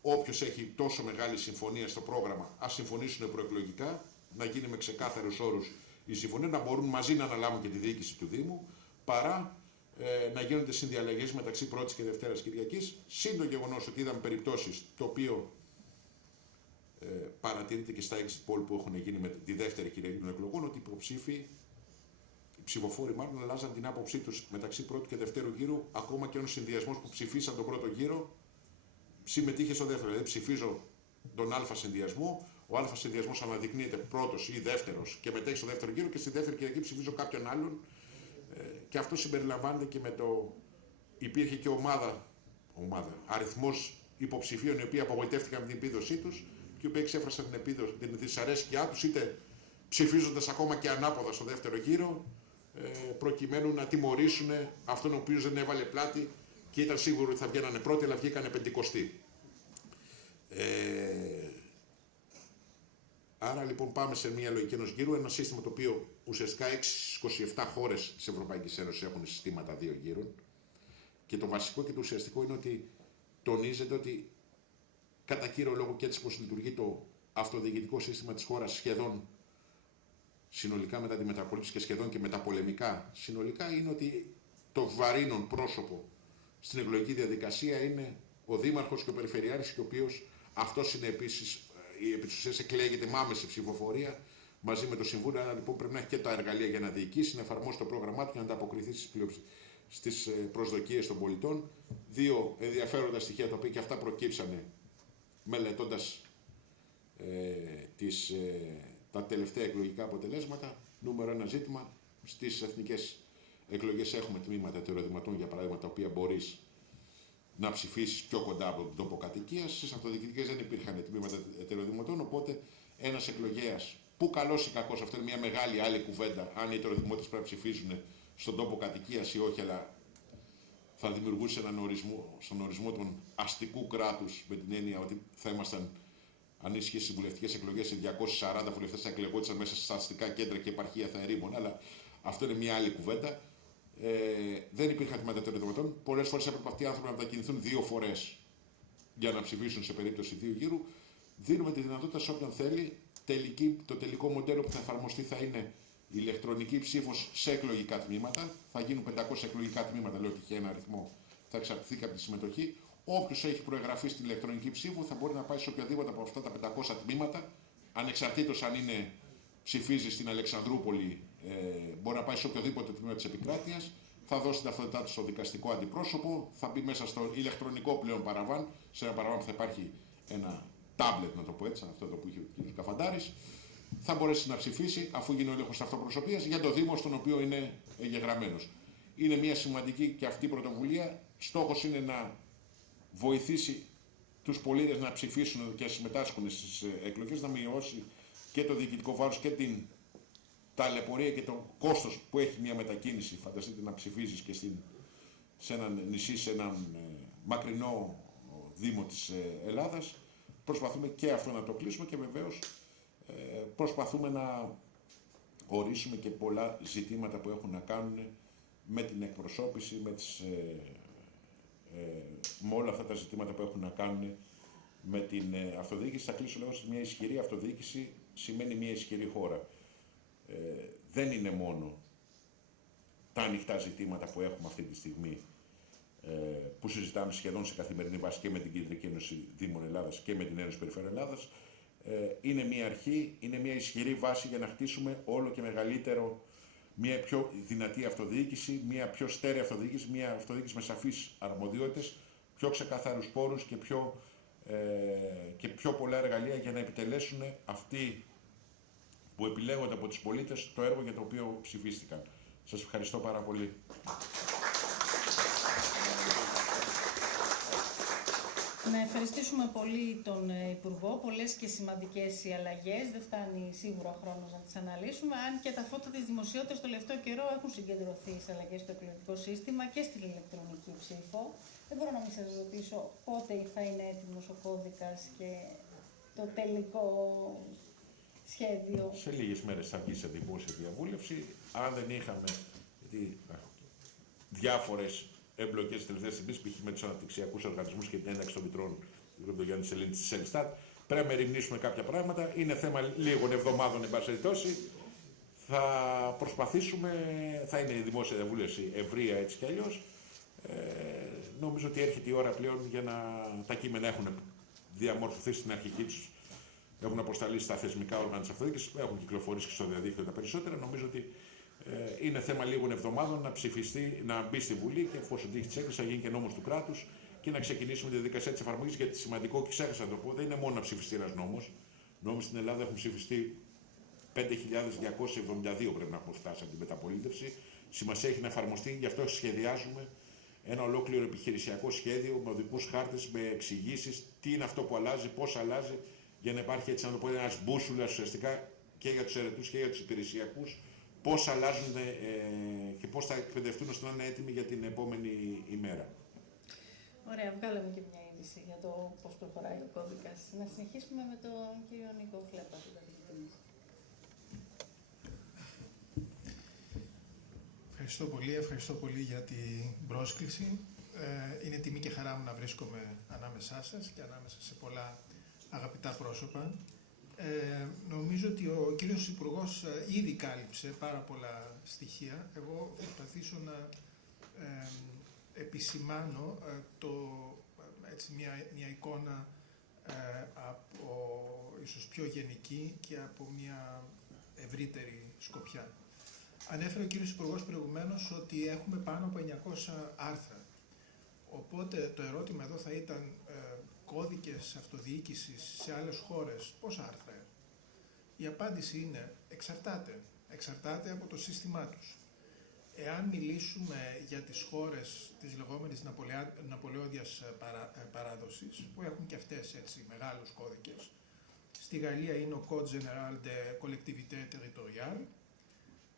όποιος έχει τόσο μεγάλη συμφωνία στο πρόγραμμα, ας συμφωνήσουν προεκλογικά, να γίνει με ξεκάθαρους όρους η συμφωνία, να μπορούν μαζί να αναλάβουν και τη διοίκηση του Δήμου, παρά να γίνονται συνδιαλλαγές μεταξύ πρώτης και Δευτέρας Κυριακής. Συν το γεγονός ότι είδαμε περιπτώσεις, το οποίο παρατηρείται και στα exit poll που έχουν γίνει με τη δεύτερη Κυριακή των εκλογών, ότι οι ψηφοφόροι μάλλον αλλάζαν την άποψή τους μεταξύ πρώτου και δευτέρου γύρου, ακόμα και ο συνδυασμός που ψηφίσαν τον πρώτο γύρο συμμετείχε στο δεύτερο. Δηλαδή ψηφίζω τον Α συνδυασμό, ο Α συνδυασμός αναδεικνύεται πρώτος ή δεύτερος και μετέχει στο δεύτερο γύρο, και στη δεύτερη Κυριακή ψηφίζω κάποιον άλλον. Και αυτό συμπεριλαμβάνεται και με το. Υπήρχε και αριθμός υποψηφίων οι οποίοι απογοητεύτηκαν με την επίδοσή τους και οι οποίοι εξέφρασαν την δυσαρέσκειά τους, είτε ψηφίζοντας ακόμα και ανάποδα στο δεύτερο γύρο, προκειμένου να τιμωρήσουν αυτόν ο οποίος δεν έβαλε πλάτη και ήταν σίγουρο ότι θα βγαίνανε πρώτοι, αλλά βγήκανε πεντηκοστοί. Άρα λοιπόν πάμε σε μια λογική ενός γύρου, ένα σύστημα το οποίο ουσιαστικά 6-27 χώρες της Ευρωπαϊκής Ένωσης έχουν συστήματα 2 γύρων, και το βασικό και το ουσιαστικό είναι ότι τονίζεται ότι κατά κύριο λόγο και έτσι πως λειτουργεί το αυτοδιοικητικό σύστημα της χώρας σχεδόν συνολικά μετά τη μεταπολίτευση και σχεδόν και μεταπολεμικά συνολικά, είναι ότι το βαρύνον πρόσωπο στην εκλογική διαδικασία είναι ο δήμαρχος και ο περιφερειάρχης, και ο οποίος αυτός είναι επίσης, επί της ουσίας εκλέγεται με άμεση ψηφοφορία μαζί με το Συμβούλιο. Άρα λοιπόν πρέπει να έχει και τα εργαλεία για να διοικήσει, να εφαρμόσει το πρόγραμμά του και να ανταποκριθεί στις προσδοκίες των πολιτών. Δύο ενδιαφέροντα στοιχεία τα οποία και αυτά προκύψανε μελετώντας τα τελευταία εκλογικά αποτελέσματα. Νούμερο ένα ζήτημα, στις εθνικές εκλογές έχουμε τμήματα ετεροδηματών, για παράδειγμα, τα οποία μπορείς να ψηφίσεις πιο κοντά από τον τόπο κατοικίας. Στις αυτοδιοικητικές δεν υπήρχαν τμήματα ετεροδηματών, οπότε ένας εκλογέας, που καλός ή κακός, αυτό είναι μια μεγάλη άλλη κουβέντα, αν οι ετεροδημότες πρέπει να ψηφίζουν στον τόπο κατοικίας ή όχι, αλλά θα δημιουργούσε έναν ορισμό, στον ορισμό των αστικού κράτους, με την έννοια ότι θα ήμασταν, αν ίσχυε στις βουλευτικές εκλογές, οι 240 βουλευτές θα εκλεγόντουσαν μέσα στα αστικά κέντρα και επαρχία θα ερήμων, αλλά αυτό είναι μια άλλη κουβέντα. Δεν υπήρχαν τμήματα ετεροδηματών. Πολλές φορές έπρεπε αυτοί οι άνθρωποι να μετακινηθούν 2 φορές για να ψηφίσουν σε περίπτωση 2 γύρου. Δίνουμε τη δυνατότητα σε όποιον θέλει. Το τελικό μοντέλο που θα εφαρμοστεί θα είναι ηλεκτρονική ψήφος σε εκλογικά τμήματα. Θα γίνουν 500 εκλογικά τμήματα, λέω ότι είχε ένα αριθμό, θα εξαρτηθεί και από τη συμμετοχή. Όποιος έχει προεγραφεί στην ηλεκτρονική ψήφο θα μπορεί να πάει σε οποιοδήποτε από αυτά τα 500 τμήματα, ανεξαρτήτως αν ψηφίζει στην Αλεξανδρούπολη, μπορεί να πάει σε οποιοδήποτε τμήμα της επικράτειας, θα δώσει την ταυτότητά του στο δικαστικό αντιπρόσωπο, θα μπει μέσα στο ηλεκτρονικό πλέον παραβάν, σε ένα παραβάν που θα υπάρχει ένα τάμπλετ, να το πω έτσι, αυτό το που είχε ο κ. Καφαντάρης, θα μπορέσει να ψηφίσει, αφού γίνει ο έλεγχος αυτοπροσωπείας, για το Δήμο στον οποίο είναι εγγεγραμμένος. Είναι μια σημαντική και αυτή πρωτοβουλία. Στόχος είναι να βοηθήσει τους πολίτες να ψηφίσουν και να συμμετάσχουν στις εκλογές, να μειώσει και το διοικητικό βάρος και την ταλαιπωρία και το κόστος που έχει μια μετακίνηση. Φανταστείτε να ψηφίζεις και σε έναν νησί, σε έναν μακρινό δήμο της Ελλάδας. Προσπαθούμε και αυτό να το κλείσουμε, και βεβαίως προσπαθούμε να ορίσουμε και πολλά ζητήματα που έχουν να κάνουν με την εκπροσώπηση, με όλα αυτά τα ζητήματα που έχουν να κάνουν με την αυτοδιοίκηση. Θα κλείσω λέγοντας ότι μια ισχυρή αυτοδιοίκηση σημαίνει μια ισχυρή χώρα. Δεν είναι μόνο τα ανοιχτά ζητήματα που έχουμε αυτή τη στιγμή, που συζητάμε σχεδόν σε καθημερινή βάση και με την Κεντρική Ένωση Δήμων Ελλάδας και με την Ένωση Περιφέρειων Ελλάδας. Είναι μια αρχή, είναι μια ισχυρή βάση για να χτίσουμε όλο και μεγαλύτερο, μια πιο δυνατή αυτοδιοίκηση, μια πιο στέρεα αυτοδιοίκηση, μια αυτοδιοίκηση με σαφείς αρμοδιότητες, πιο ξεκαθαρούς πόρους και πιο πολλά εργαλεία για να επιτελέσουν αυτοί που επιλέγονται από τους πολίτες το έργο για το οποίο ψηφίστηκαν. Σας ευχαριστώ πάρα πολύ. Να ευχαριστήσουμε πολύ τον Υπουργό. Πολλές και σημαντικές οι αλλαγές. Δεν φτάνει σίγουρα ο χρόνος να τις αναλύσουμε. Αν και τα φώτα της δημοσιότητας το τελευταίο καιρό έχουν συγκεντρωθεί στις αλλαγές στο εκλογικό σύστημα και στην ηλεκτρονική ψήφο. Δεν μπορώ να μην σας ρωτήσω πότε θα είναι έτοιμος ο κώδικας και το τελικό σχέδιο. Σε λίγες μέρες θα βγει σε δημόσια διαβούλευση. Αν δεν είχαμε διάφορες εμπλοκές τις τελευταίες στιγμές, π.χ. με τους αναπτυξιακούς οργανισμούς και την ένταξη των μητρών του κ. Γιάννη Σελήνη της Ελστάτ, πρέπει να μεριμνήσουμε κάποια πράγματα. Είναι θέμα λίγων εβδομάδων, εν πάση περιπτώσει. Θα προσπαθήσουμε, θα είναι η δημόσια διαβούλευση ευρεία έτσι κι αλλιώς. Νομίζω ότι έρχεται η ώρα πλέον για να τα κείμενα έχουν διαμορφωθεί στην αρχική τους. Έχουν αποσταλεί στα θεσμικά όργανα της αυτοδιοίκησης, έχουν κυκλοφορήσει και στο διαδίκτυο τα περισσότερα. Νομίζω ότι είναι θέμα λίγων εβδομάδων να ψηφιστεί, να μπει στη Βουλή και εφόσον τύχει τη έγκριση, θα γίνει και νόμος του κράτους και να ξεκινήσουμε τη διαδικασία της εφαρμογής. Γιατί σημαντικό, και ξέχασα να το πω, δεν είναι μόνο να ψηφιστεί ένας νόμος. Νόμοι στην Ελλάδα έχουν ψηφιστεί 5.272 πρέπει να έχουν φτάσει από την μεταπολίτευση. Σημασία έχει να εφαρμοστεί, γι' αυτό σχεδιάζουμε ένα ολόκληρο επιχειρησιακό σχέδιο με οδικούς χάρτες, με εξηγήσεις, τι είναι αυτό που αλλάζει, πώς αλλάζει, για να υπάρχει έτσι να το πω ένας μπούσουλας ουσιαστικά και για τους αιρετούς και για τους υπηρεσιακούς, πώς αλλάζουν και πώς θα εκπαιδευτούν ώστε να είναι έτοιμοι για την επόμενη ημέρα. Ωραία, βγάλαμε και μια είδηση για το πώς προχωράει ο κώδικας. Να συνεχίσουμε με τον κύριο Νίκο Φλέπα. Ευχαριστώ πολύ για την πρόσκληση. Είναι τιμή και χαρά μου να βρίσκομαι ανάμεσά σας και ανάμεσα σε πολλά αγαπητά πρόσωπα. Νομίζω ότι ο κύριος Υπουργός ήδη κάλυψε πάρα πολλά στοιχεία. Εγώ θα προσπαθήσω να επισημάνω μια εικόνα από ίσως πιο γενική και από μια ευρύτερη σκοπιά. Ανέφερε ο κύριος Υπουργός προηγουμένως ότι έχουμε πάνω από 900 άρθρα. Οπότε το ερώτημα εδώ θα ήταν κώδικες αυτοδιοίκησης σε άλλες χώρες, πόσα άρθρα έχουν? Η απάντηση είναι εξαρτάται. Εξαρτάται από το σύστημά τους. Εάν μιλήσουμε για τις χώρες της λεγόμενης Ναπολεόντιας παράδοσης, που έχουν και αυτές έτσι μεγάλους κώδικες, στη Γαλλία είναι ο Code Général de Collectivité Territoriale,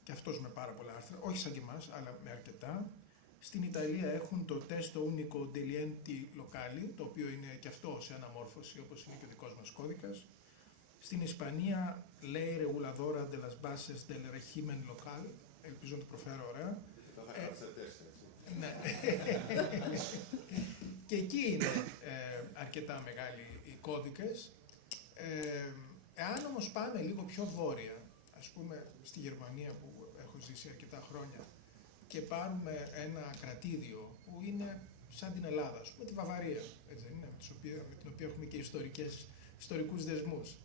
και αυτός με πάρα πολλά άρθρα, όχι σαν και εμάς, αλλά με αρκετά. Στην Ιταλία έχουν το Testo Unico degli Enti Locali, το οποίο είναι και αυτό σε αναμόρφωση, όπως είναι και ο δικός μας κώδικας. Στην Ισπανία, Ley Reguladora de las Bases del Régimen Local, ελπίζω να το προφέρω ωραία. Ναι. Και εκεί είναι αρκετά μεγάλοι οι κώδικες. Εάν όμως πάμε λίγο πιο βόρεια, ας πούμε στη Γερμανία που έχω ζήσει αρκετά χρόνια, και πάρουμε ένα κρατήδιο που είναι σαν την Ελλάδα, ας πούμε τη Βαβαρία, έτσι δεν είναι, με την οποία έχουμε και ιστορικούς δεσμούς.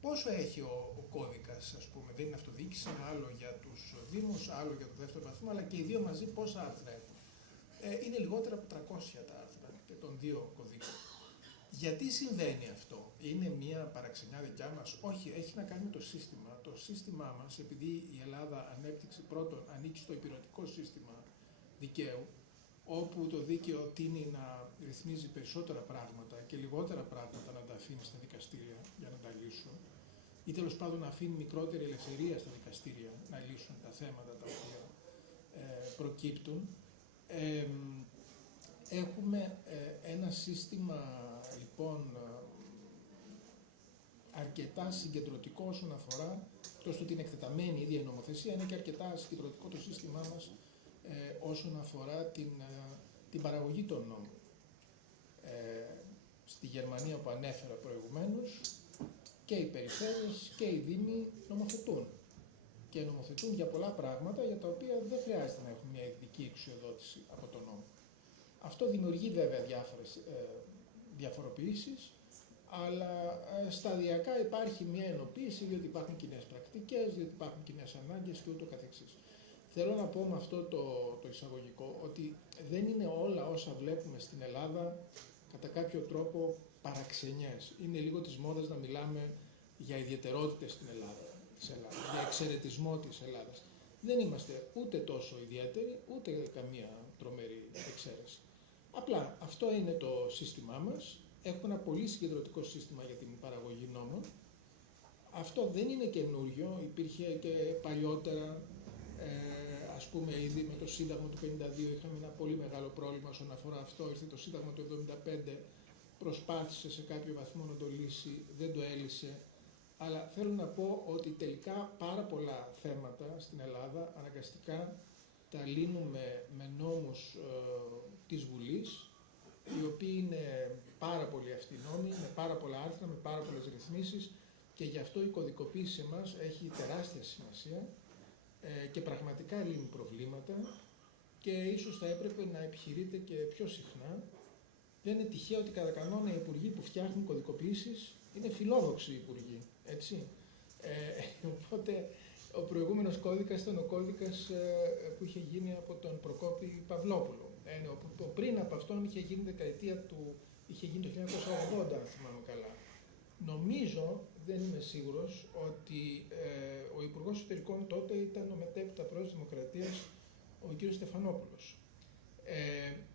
Πόσο έχει ο κώδικας, ας πούμε, δεν είναι αυτοδιοίκηση, είναι άλλο για τους δήμους, άλλο για το δεύτερο βαθμό, αλλά και οι δύο μαζί πόσα άρθρα έχουν? Είναι λιγότερα από 300 τα άρθρα των δύο κωδίκων. Γιατί συμβαίνει αυτό? Είναι μια παραξενιά δικιά μας? Όχι, έχει να κάνει με το σύστημα. Το σύστημά μας, επειδή η Ελλάδα ανέπτυξε πρώτον, ανήκει στο υπηρετικό σύστημα δικαίου, όπου το δίκαιο τείνει να ρυθμίζει περισσότερα πράγματα και λιγότερα πράγματα να τα αφήνει στα δικαστήρια για να τα λύσουν, ή τέλος πάντων να αφήνει μικρότερη ελευθερία στα δικαστήρια να λύσουν τα θέματα τα οποία προκύπτουν. Έχουμε ένα σύστημα λοιπόν αρκετά συγκεντρωτικό όσον αφορά, εκτός ότι είναι εκτεταμένη η ίδια η νομοθεσία, είναι και αρκετά συγκεντρωτικό το σύστημά μας όσον αφορά την παραγωγή των νόμων. Στη Γερμανία που ανέφερα προηγουμένως, και οι περιφέρειες και οι δήμοι νομοθετούν. Και νομοθετούν για πολλά πράγματα για τα οποία δεν χρειάζεται να έχουν μια ειδική εξουσιοδότηση από τον νόμο. Αυτό δημιουργεί βέβαια διάφορες διαφοροποιήσεις, αλλά σταδιακά υπάρχει μια ενοποίηση, διότι υπάρχουν κοινές πρακτικές, διότι υπάρχουν κοινές ανάγκες και ούτω καθεξής. Θέλω να πω με αυτό το εισαγωγικό ότι δεν είναι όλα όσα βλέπουμε στην Ελλάδα κατά κάποιο τρόπο παραξενιές. Είναι λίγο της μόδας να μιλάμε για ιδιαιτερότητες στην Ελλάδα, για εξαιρετισμό της Ελλάδας. Δεν είμαστε ούτε τόσο ιδιαίτεροι, ούτε καμία τρομερή εξαίρεση. Απλά αυτό είναι το σύστημά μας. Έχουμε ένα πολύ συγκεντρωτικό σύστημα για την παραγωγή νόμων. Αυτό δεν είναι καινούριο, υπήρχε και παλιότερα, ας πούμε ήδη με το Σύνταγμα του 52 είχαμε ένα πολύ μεγάλο πρόβλημα όσον αφορά αυτό, ήρθε το Σύνταγμα του 75, προσπάθησε σε κάποιο βαθμό να το λύσει, δεν το έλυσε, αλλά θέλω να πω ότι τελικά πάρα πολλά θέματα στην Ελλάδα αναγκαστικά τα λύνουμε με νόμους της Βουλής, οι οποίοι είναι πάρα πολύ αυτινόμοι, με πάρα πολλά άρθρα, με πάρα πολλές ρυθμίσεις, και γι' αυτό η κωδικοποίηση μας έχει τεράστια σημασία και πραγματικά λύνει προβλήματα και ίσως θα έπρεπε να επιχειρείται και πιο συχνά. Δεν είναι τυχαίο ότι κατά κανόνα οι υπουργοί που φτιάχνουν κωδικοποίησεις είναι φιλόδοξοι υπουργοί, έτσι. Οπότε ο προηγούμενος κώδικας ήταν ο κώδικας που είχε γίνει από τον Προκόπη Παυλόπουλο. Πριν από αυτόν είχε γίνει είχε γίνει το 1980, αν θυμάμαι καλά. Νομίζω, δεν είμαι σίγουρος, ότι ο Υπουργός Εσωτερικών τότε ήταν ο μετέπειτα πρόεδρος της Δημοκρατίας, ο κ. Στεφανόπουλος.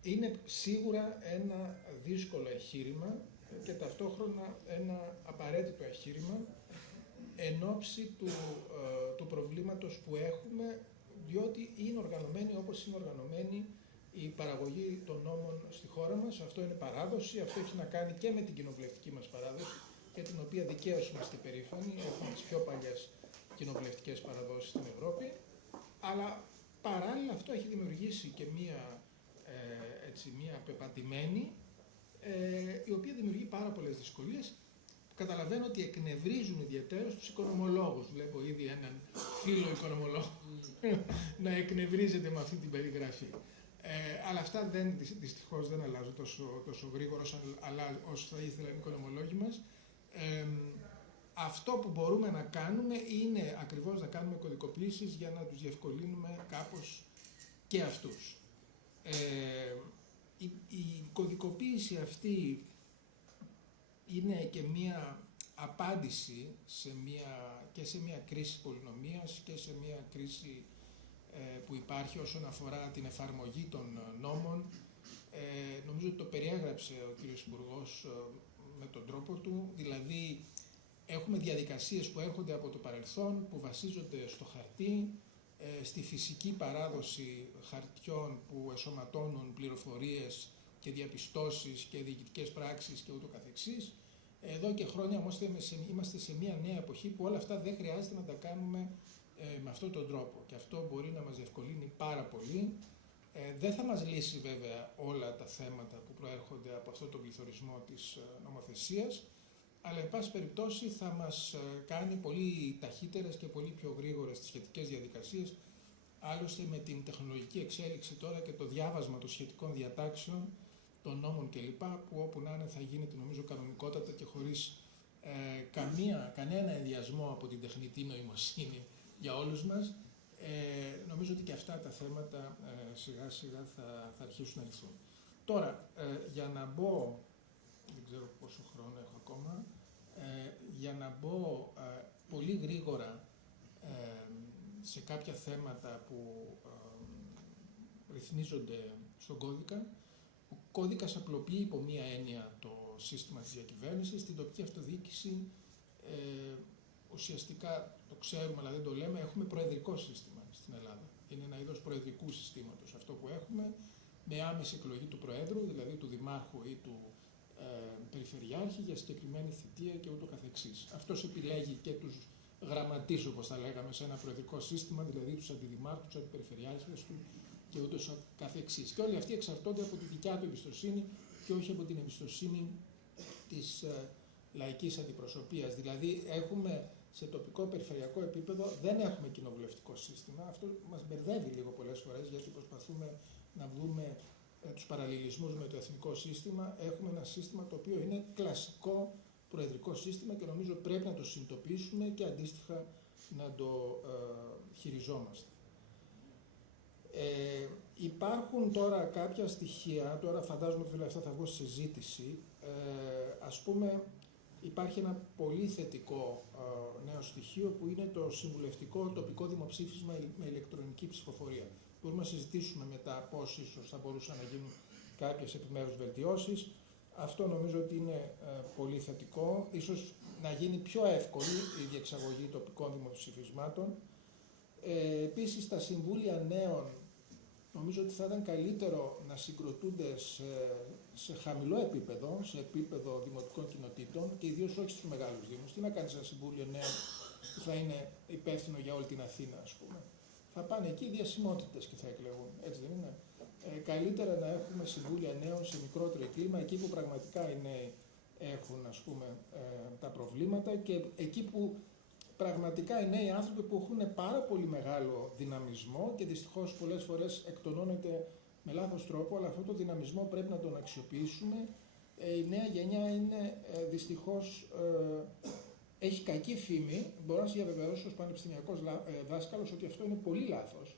Είναι σίγουρα ένα δύσκολο εγχείρημα και ταυτόχρονα ένα απαραίτητο εγχείρημα εν ώψη του προβλήματος που έχουμε, διότι είναι οργανωμένη όπως είναι οργανωμένη η παραγωγή των νόμων στη χώρα μας. Αυτό είναι παράδοση, αυτό έχει να κάνει και με την κοινοβουλευτική μας παράδοση, για την οποία δικαίως είμαστε περήφανοι, έχουμε τις πιο παλιές κοινοβουλευτικές παραδόσεις στην Ευρώπη, αλλά παράλληλα αυτό έχει δημιουργήσει και μία πεπατημένη, η οποία δημιουργεί πάρα πολλές δυσκολίες. Καταλαβαίνω ότι εκνευρίζουν ιδιαίτερα τους οικονομολόγους. Βλέπω ήδη έναν φίλο οικονομολόγο να εκνευρίζεται με αυτή την περιγραφή. Αλλά αυτά δυστυχώς δεν αλλάζουν τόσο γρήγορα όσο θα ήθελαν οι οικονομολόγοι μας. Αυτό που μπορούμε να κάνουμε είναι ακριβώς να κάνουμε κωδικοποίησεις για να τους διευκολύνουμε κάπως και αυτούς. Η κωδικοποίηση αυτή είναι και μία απάντηση και σε μία κρίση πολυνομίας και σε μία κρίση που υπάρχει όσον αφορά την εφαρμογή των νόμων. Νομίζω ότι το περιέγραψε ο κ. Υπουργός με τον τρόπο του, δηλαδή έχουμε διαδικασίες που έρχονται από το παρελθόν, που βασίζονται στο χαρτί, στη φυσική παράδοση χαρτιών που εσωματώνουν πληροφορίες και διαπιστώσεις και διοικητικές πράξεις και ούτω καθεξής. Εδώ και χρόνια όμως είμαστε σε μια νέα εποχή που όλα αυτά δεν χρειάζεται να τα κάνουμε με αυτόν τον τρόπο, και αυτό μπορεί να μας διευκολύνει πάρα πολύ. Δεν θα μας λύσει βέβαια όλα τα θέματα που προέρχονται από αυτόν τον πληθωρισμό της νομοθεσίας, αλλά εν πάση περιπτώσει θα μας κάνει πολύ ταχύτερες και πολύ πιο γρήγορες τις σχετικές διαδικασίες. Άλλωστε με την τεχνολογική εξέλιξη τώρα και το διάβασμα των σχετικών διατάξεων, των νόμων κλπ, που όπου να είναι θα γίνεται νομίζω κανονικότατα και χωρίς κανένα ενδιασμό από την τεχνητή νοημοσύνη για όλους μας. Νομίζω ότι και αυτά τα θέματα σιγά σιγά θα αρχίσουν να λυθούν. Τώρα, για να μπω, δεν ξέρω πόσο χρόνο έχω ακόμα, για να μπω πολύ γρήγορα σε κάποια θέματα που ρυθμίζονται στον κώδικα. Ο κώδικας απλοποιεί υπό μία έννοια το σύστημα της διακυβέρνησης. Στην τοπική αυτοδιοίκηση ουσιαστικά το ξέρουμε αλλά δεν το λέμε, έχουμε προεδρικό σύστημα στην Ελλάδα. Είναι ένα είδος προεδρικού συστήματος αυτό που έχουμε, με άμεση εκλογή του Προέδρου, δηλαδή του Δημάρχου ή του Περιφερειάρχη για συγκεκριμένη θητεία και ούτω καθεξής. Αυτός επιλέγει και τους γραμματείς, όπως τα λέγαμε, σε ένα προεδρικό σύστημα, δηλαδή τους αντιδημάρχους, τους αντιπεριφερειάρχες του και ούτω καθεξής. Και όλοι αυτοί εξαρτώνται από τη δικιά του εμπιστοσύνη και όχι από την εμπιστοσύνη της λαϊκής αντιπροσωπείας. Δηλαδή έχουμε σε τοπικό περιφερειακό επίπεδο, δεν έχουμε κοινοβουλευτικό σύστημα. Αυτό μας μπερδεύει λίγο πολλές φορές, γιατί προσπαθούμε να βρούμε τους παραλληλισμούς με το εθνικό σύστημα. Έχουμε ένα σύστημα το οποίο είναι κλασικό προεδρικό σύστημα και νομίζω πρέπει να το συνειδητοποιήσουμε και αντίστοιχα να το χειριζόμαστε. Υπάρχουν τώρα κάποια στοιχεία, τώρα φαντάζομαι ότι αυτά θα βγω σε συζήτηση. Ας πούμε, υπάρχει ένα πολύ θετικό νέο στοιχείο που είναι το συμβουλευτικό τοπικό δημοψήφισμα με ηλεκτρονική ψηφοφορία. Μπορούμε να συζητήσουμε μετά πώς ίσως θα μπορούσαν να γίνουν κάποιες επιμέρους βελτιώσεις. Αυτό νομίζω ότι είναι πολύ θετικό. Ίσως να γίνει πιο εύκολη η διεξαγωγή τοπικών δημοψηφισμάτων. Επίσης, τα συμβούλια νέων νομίζω ότι θα ήταν καλύτερο να συγκροτούνται σε χαμηλό επίπεδο, σε επίπεδο δημοτικών κοινοτήτων και ιδίως όχι στους μεγάλους δήμους. Τι να κάνεις ένα συμβούλιο νέων που θα είναι υπεύθυνο για όλη την Αθήνα, ας πούμε. Θα πάνε εκεί διασημότητες και θα εκλεγούν, έτσι δεν είναι? Καλύτερα να έχουμε συμβούλια νέων σε μικρότερο κλίμα, εκεί που πραγματικά οι νέοι έχουν, ας πούμε, τα προβλήματα και εκεί που πραγματικά οι νέοι άνθρωποι που έχουν πάρα πολύ μεγάλο δυναμισμό και δυστυχώς πολλές φορές εκτονώνεται με λάθος τρόπο, αλλά αυτό το δυναμισμό πρέπει να τον αξιοποιήσουμε. Η νέα γενιά είναι δυστυχώς, έχει κακή φήμη. Μπορώ να σας διαβεβαιώσω ως πανεπιστημιακός δάσκαλος ότι αυτό είναι πολύ λάθος.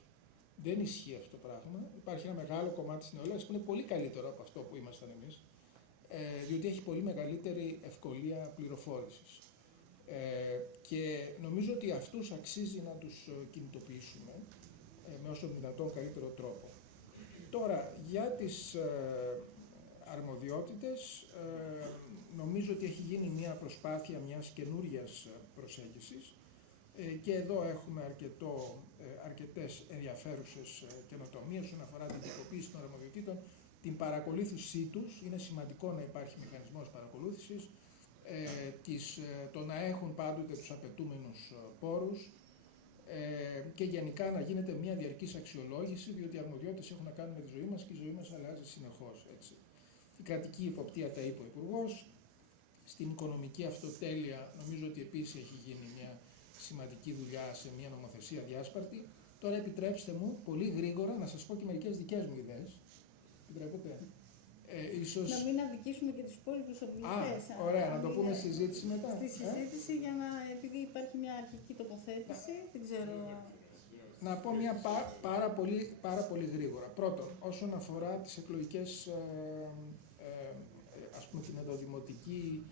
Δεν ισχύει αυτό το πράγμα. Υπάρχει ένα μεγάλο κομμάτι της νεολαίας που είναι πολύ καλύτερο από αυτό που ήμασταν εμείς, διότι έχει πολύ μεγαλύτερη ευκολία πληροφόρησης. Και νομίζω ότι αυτούς αξίζει να τους κινητοποιήσουμε με όσο δυνατόν καλύτερο τρόπο. Τώρα, για τις αρμοδιότητες, νομίζω ότι έχει γίνει μια προσπάθεια μιας καινούριας προσέγγισης και εδώ έχουμε αρκετές ενδιαφέρουσες καινοτομίες όσον αφορά την τυποποίηση των αρμοδιοτήτων, την παρακολούθησή τους. Είναι σημαντικό να υπάρχει μηχανισμός παρακολούθησης, το να έχουν πάντοτε τους απαιτούμενους πόρους και γενικά να γίνεται μια διαρκής αξιολόγηση, διότι οι αρμοδιότητες έχουν να κάνουν με τη ζωή μας και η ζωή μας αλλάζει συνεχώς. Έτσι. Η κρατική υποπτία τα είπε ο Υπουργός. Στην οικονομική αυτοτέλεια νομίζω ότι επίσης έχει γίνει μια σημαντική δουλειά σε μια νομοθεσία διάσπαρτη. Τώρα επιτρέψτε μου πολύ γρήγορα να σας πω και μερικές δικές μου ιδέες. Επιτρέπετε? Ίσως... Να μην αδικήσουμε και τους υπόλοιπους ομιλητές. Ωραία, να το πούμε στη συζήτηση μετά. Στη συζήτηση, για να, επειδή υπάρχει μια αρχική τοποθέτηση, δεν ξέρω. Να πω μια πάρα πολύ γρήγορα. Πρώτον, όσον αφορά τις εκλογικές, ας πούμε την ενδοδημοτική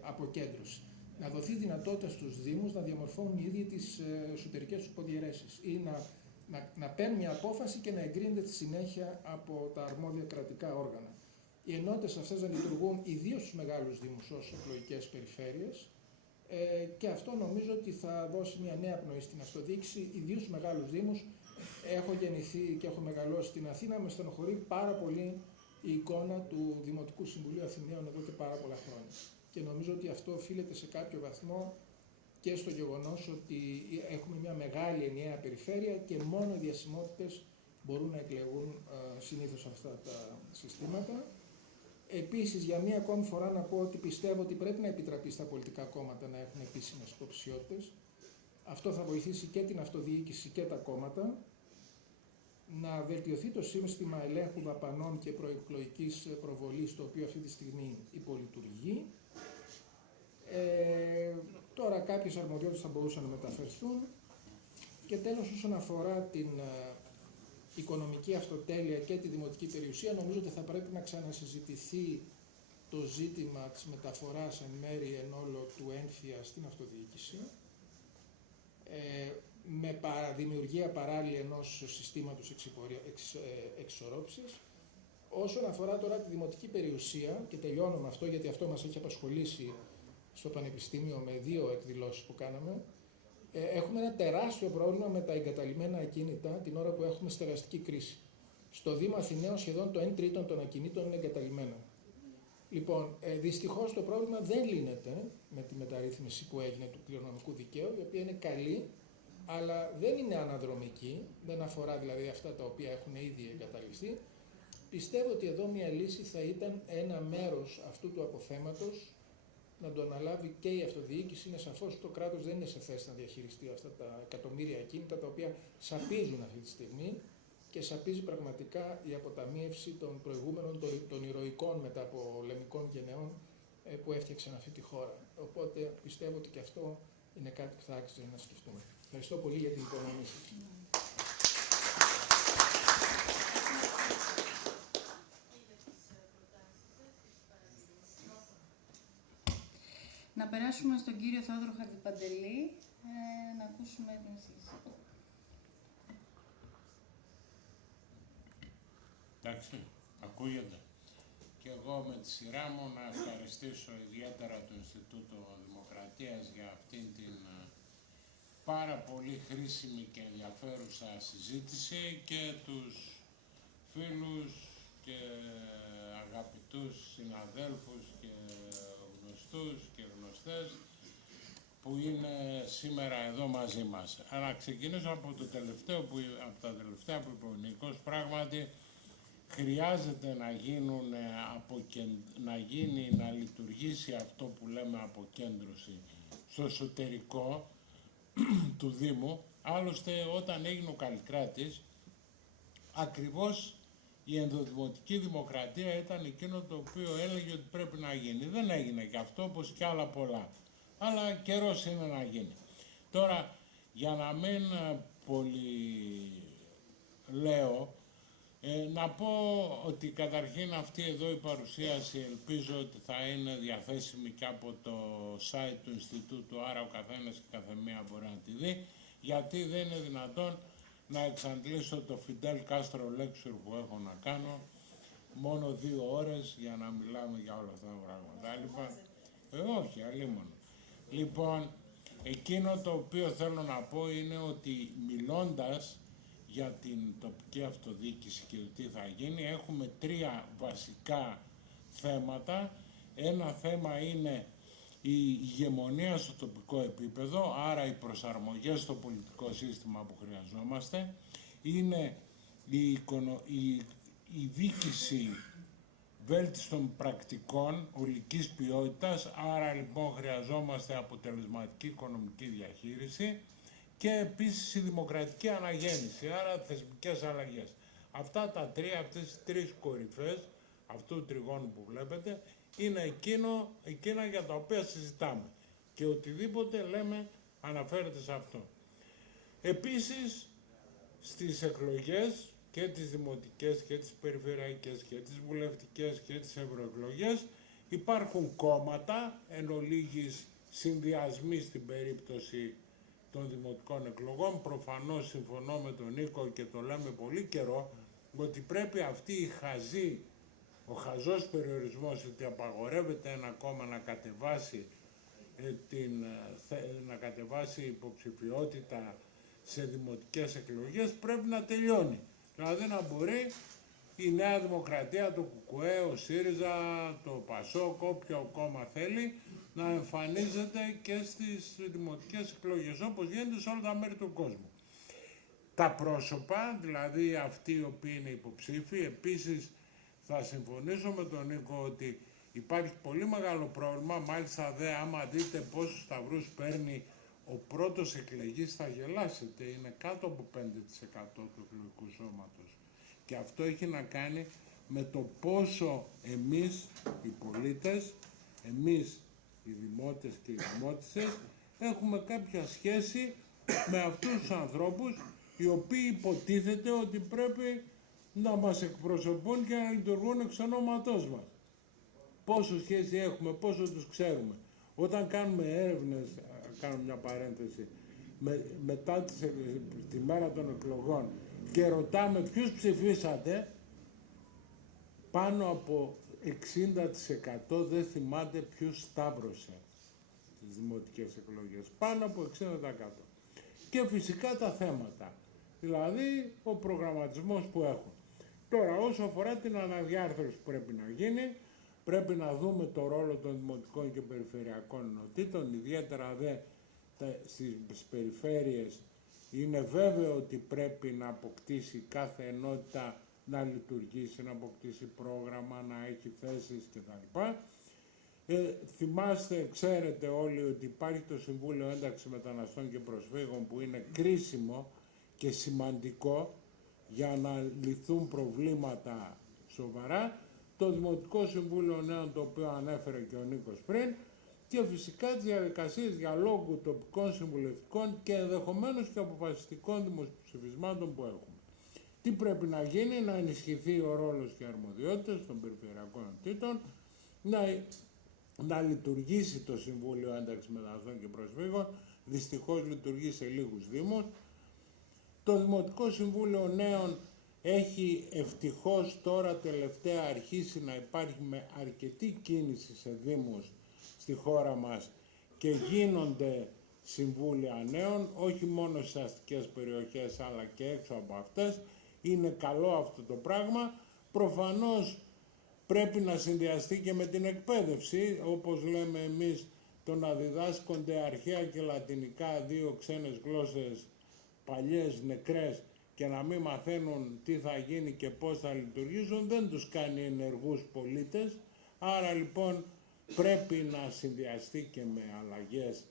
αποκέντρωση. Να δοθεί δυνατότητα στους Δήμους να διαμορφώνουν οι ίδιοι τις εσωτερικές τους υποδιαιρέσεις ή να παίρνουν μια απόφαση και να εγκρίνεται στη συνέχεια από τα αρμόδια κρατικά όργανα. Οι ενότητες αυτές να λειτουργούν ιδίως στους μεγάλους Δήμους ως εκλογικές περιφέρειες και αυτό νομίζω ότι θα δώσει μια νέα πνοή στην αυτοδιοίκηση, ιδίως στους μεγάλους Δήμους. Έχω γεννηθεί και έχω μεγαλώσει στην Αθήνα, με στενοχωρεί πάρα πολύ η εικόνα του Δημοτικού Συμβουλίου Αθηναίων εδώ και πάρα πολλά χρόνια. Και νομίζω ότι αυτό οφείλεται σε κάποιο βαθμό και στο γεγονός ότι έχουμε μια μεγάλη ενιαία περιφέρεια και μόνο οι διασημότητες μπορούν να εκλεγούν συνήθως αυτά τα συστήματα. Επίσης, για μία ακόμη φορά να πω ότι πιστεύω ότι πρέπει να επιτραπεί στα πολιτικά κόμματα να έχουν επίσημες υποψηφιότητες. Αυτό θα βοηθήσει και την αυτοδιοίκηση και τα κόμματα. Να βελτιωθεί το σύστημα ελέγχου δαπανών και προεκλογικής προβολής, το οποίο αυτή τη στιγμή υπολειτουργεί. Τώρα κάποιες αρμοδιότητες θα μπορούσαν να μεταφερθούν. Και τέλος, όσον αφορά την οικονομική αυτοτέλεια και τη δημοτική περιουσία, νομίζω ότι θα πρέπει να ξανασυζητηθεί το ζήτημα της μεταφοράς εν μέρη εν όλο του έμφυα στην αυτοδιοίκηση, με δημιουργία παράλληλη ενός συστήματος εξισορρόπησης. Όσον αφορά τώρα τη δημοτική περιουσία, και τελειώνω με αυτό γιατί αυτό μας έχει απασχολήσει στο Πανεπιστήμιο με 2 εκδηλώσεις που κάναμε, έχουμε ένα τεράστιο πρόβλημα με τα εγκαταλειμμένα ακίνητα την ώρα που έχουμε στεγαστική κρίση. Στο Δήμο Αθηναίων σχεδόν το 1/3 των ακινήτων είναι εγκαταλειμμένα. Λοιπόν, δυστυχώς το πρόβλημα δεν λύνεται με τη μεταρρύθμιση που έγινε του κληρονομικού δικαίου, η οποία είναι καλή, αλλά δεν είναι αναδρομική, δεν αφορά δηλαδή αυτά τα οποία έχουν ήδη εγκαταλειφθεί. Πιστεύω ότι εδώ μια λύση θα ήταν ένα μέρος αυτού του αποθέματος να το αναλάβει και η αυτοδιοίκηση. Είναι σαφώς ότι το κράτος δεν είναι σε θέση να διαχειριστεί αυτά τα εκατομμύρια ακίνητα τα οποία σαπίζουν αυτή τη στιγμή και σαπίζει πραγματικά η αποταμίευση των προηγούμενων, των ηρωικών μεταπολεμικών γενεών που έφτιαξαν αυτή τη χώρα. Οπότε πιστεύω ότι και αυτό είναι κάτι που θα άξιζε να σκεφτούμε. Ευχαριστώ πολύ για την υπομονή σας. Να περάσουμε στον κύριο Θόδωρο Χατζηπαντελή, να ακούσουμε την εισήγηση. Εντάξει. Ακούγεται. Και εγώ με τη σειρά μου να ευχαριστήσω ιδιαίτερα το Ινστιτούτο Δημοκρατίας για αυτήν την πάρα πολύ χρήσιμη και ενδιαφέρουσα συζήτηση και τους φίλους και αγαπητούς συναδέλφους και γνωστούς και γνωστές που είναι σήμερα εδώ μαζί μας. Να ξεκινήσω από το τελευταίο από τα τελευταία που είπε ο Νίκος. Πράγματι χρειάζεται να λειτουργήσει αυτό που λέμε αποκέντρωση στο εσωτερικό του Δήμου. Άλλωστε όταν έγινε ο Καλλικράτης, ακριβώς η ενδοδημοτική δημοκρατία ήταν εκείνο το οποίο έλεγε ότι πρέπει να γίνει. Δεν έγινε και αυτό, όπως και άλλα πολλά. Αλλά καιρός είναι να γίνει. Τώρα, για να μην πολύ λέω, να πω ότι καταρχήν αυτή εδώ η παρουσίαση ελπίζω ότι θα είναι διαθέσιμη και από το site του Ινστιτούτου, άρα ο καθένας και καθεμία μπορεί να τη δει, γιατί δεν είναι δυνατόν να εξαντλήσω το Fidel Castro Lecture που έχω να κάνω μόνο 2 ώρες για να μιλάμε για όλα αυτά τα πράγματα. Λοιπόν, όχι, αλλήμον. Λοιπόν, εκείνο το οποίο θέλω να πω είναι ότι μιλώντας για την τοπική αυτοδιοίκηση και το τι θα γίνει, έχουμε 3 βασικά θέματα. Ένα θέμα είναι η ηγεμονία στο τοπικό επίπεδο, άρα οι προσαρμογές στο πολιτικό σύστημα που χρειαζόμαστε. Είναι η δίκηση βέλτιστων πρακτικών ολικής ποιότητας, άρα λοιπόν χρειαζόμαστε αποτελεσματική οικονομική διαχείριση και επίσης η δημοκρατική αναγέννηση, άρα θεσμικές αλλαγές. Αυτά τα 3, αυτές τις 3 κορυφές αυτού του τριγώνου που βλέπετε είναι εκείνα για τα οποία συζητάμε και οτιδήποτε λέμε αναφέρεται σε αυτό. Επίσης στις εκλογές και τις δημοτικές και τις περιφερειακές και τις βουλευτικές και τις ευρωεκλογές υπάρχουν κόμματα, εν ολίγης συνδυασμοί στην περίπτωση των δημοτικών εκλογών. Προφανώς συμφωνώ με τον Νίκο και το λέμε πολύ καιρό ότι πρέπει αυτή η ο χαζός περιορισμός ότι απαγορεύεται ένα κόμμα να κατεβάσει υποψηφιότητα σε δημοτικές εκλογές πρέπει να τελειώνει. Δηλαδή να μπορεί η Νέα Δημοκρατία, το ΚΚΕ, ο ΣΥΡΙΖΑ, το ΠΑΣΟΚ, όποιο κόμμα θέλει να εμφανίζεται και στις δημοτικές εκλογές, όπως γίνεται σε όλα τα μέρη του κόσμου. Τα πρόσωπα, δηλαδή αυτοί οι οποίοι είναι υποψήφοι, επίσης θα συμφωνήσω με τον Νίκο ότι υπάρχει πολύ μεγάλο πρόβλημα, μάλιστα άμα δείτε πόσους σταυρούς παίρνει ο πρώτος εκλεγής θα γελάσετε, είναι κάτω από 5% του εκλογικού σώματος. Και αυτό έχει να κάνει με το πόσο εμείς οι πολίτες, εμείς οι δημότες και οι δημότισσες έχουμε κάποια σχέση με αυτούς τους ανθρώπους οι οποίοι υποτίθεται ότι πρέπει να μας εκπροσωπούν και να λειτουργούν εξ ονόματός μας. Πόσο σχέση έχουμε, πόσο τους ξέρουμε. Όταν κάνουμε έρευνες, κάνω μια παρένθεση, μετά τη μέρα των εκλογών και ρωτάμε ποιους ψηφίσατε, πάνω από 60% δεν θυμάται ποιους σταύρωσε τις δημοτικές εκλογές. Πάνω από 60%. Και φυσικά τα θέματα, δηλαδή ο προγραμματισμός που έχουν. Τώρα, όσο αφορά την αναδιάρθρωση που πρέπει να γίνει, πρέπει να δούμε το ρόλο των δημοτικών και περιφερειακών ενωτήτων, ιδιαίτερα δε στις περιφέρειες. Είναι βέβαιο ότι πρέπει να αποκτήσει κάθε ενότητα, να λειτουργήσει, να αποκτήσει πρόγραμμα, να έχει θέσεις κτλ. Θυμάστε, ξέρετε όλοι ότι υπάρχει το Συμβούλιο Ένταξης Μεταναστών και Προσφύγων που είναι κρίσιμο και σημαντικό για να λυθούν προβλήματα σοβαρά, το Δημοτικό Συμβούλιο Νέων το οποίο ανέφερε και ο Νίκος πριν και φυσικά τις διαδικασίες διαλόγου τοπικών συμβουλευτικών και ενδεχομένως και αποφασιστικών δημοψηφισμάτων που έχουμε. Τι πρέπει να γίνει, να ενισχυθεί ο ρόλος και αρμοδιότητες των περιφερειακών ενωτήτων, να λειτουργήσει το Συμβούλιο Ένταξης Μεταναστών και Προσφύγων, δυστυχώς λειτουργεί σε λίγους δήμους. Το Δημοτικό Συμβούλιο Νέων έχει ευτυχώς τώρα τελευταία αρχίσει να υπάρχει με αρκετή κίνηση σε δήμους στη χώρα μας και γίνονται συμβούλια νέων, όχι μόνο στις αστικές περιοχές αλλά και έξω από αυτές. Είναι καλό αυτό το πράγμα. Προφανώς πρέπει να συνδυαστεί και με την εκπαίδευση, όπως λέμε εμείς, το να διδάσκονται αρχαία και λατινικά, δύο ξένες γλώσσες παλιές, νεκρές, και να μην μαθαίνουν τι θα γίνει και πώς θα λειτουργήσουν, δεν τους κάνει ενεργούς πολίτες. Άρα λοιπόν πρέπει να συνδυαστεί και με αλλαγές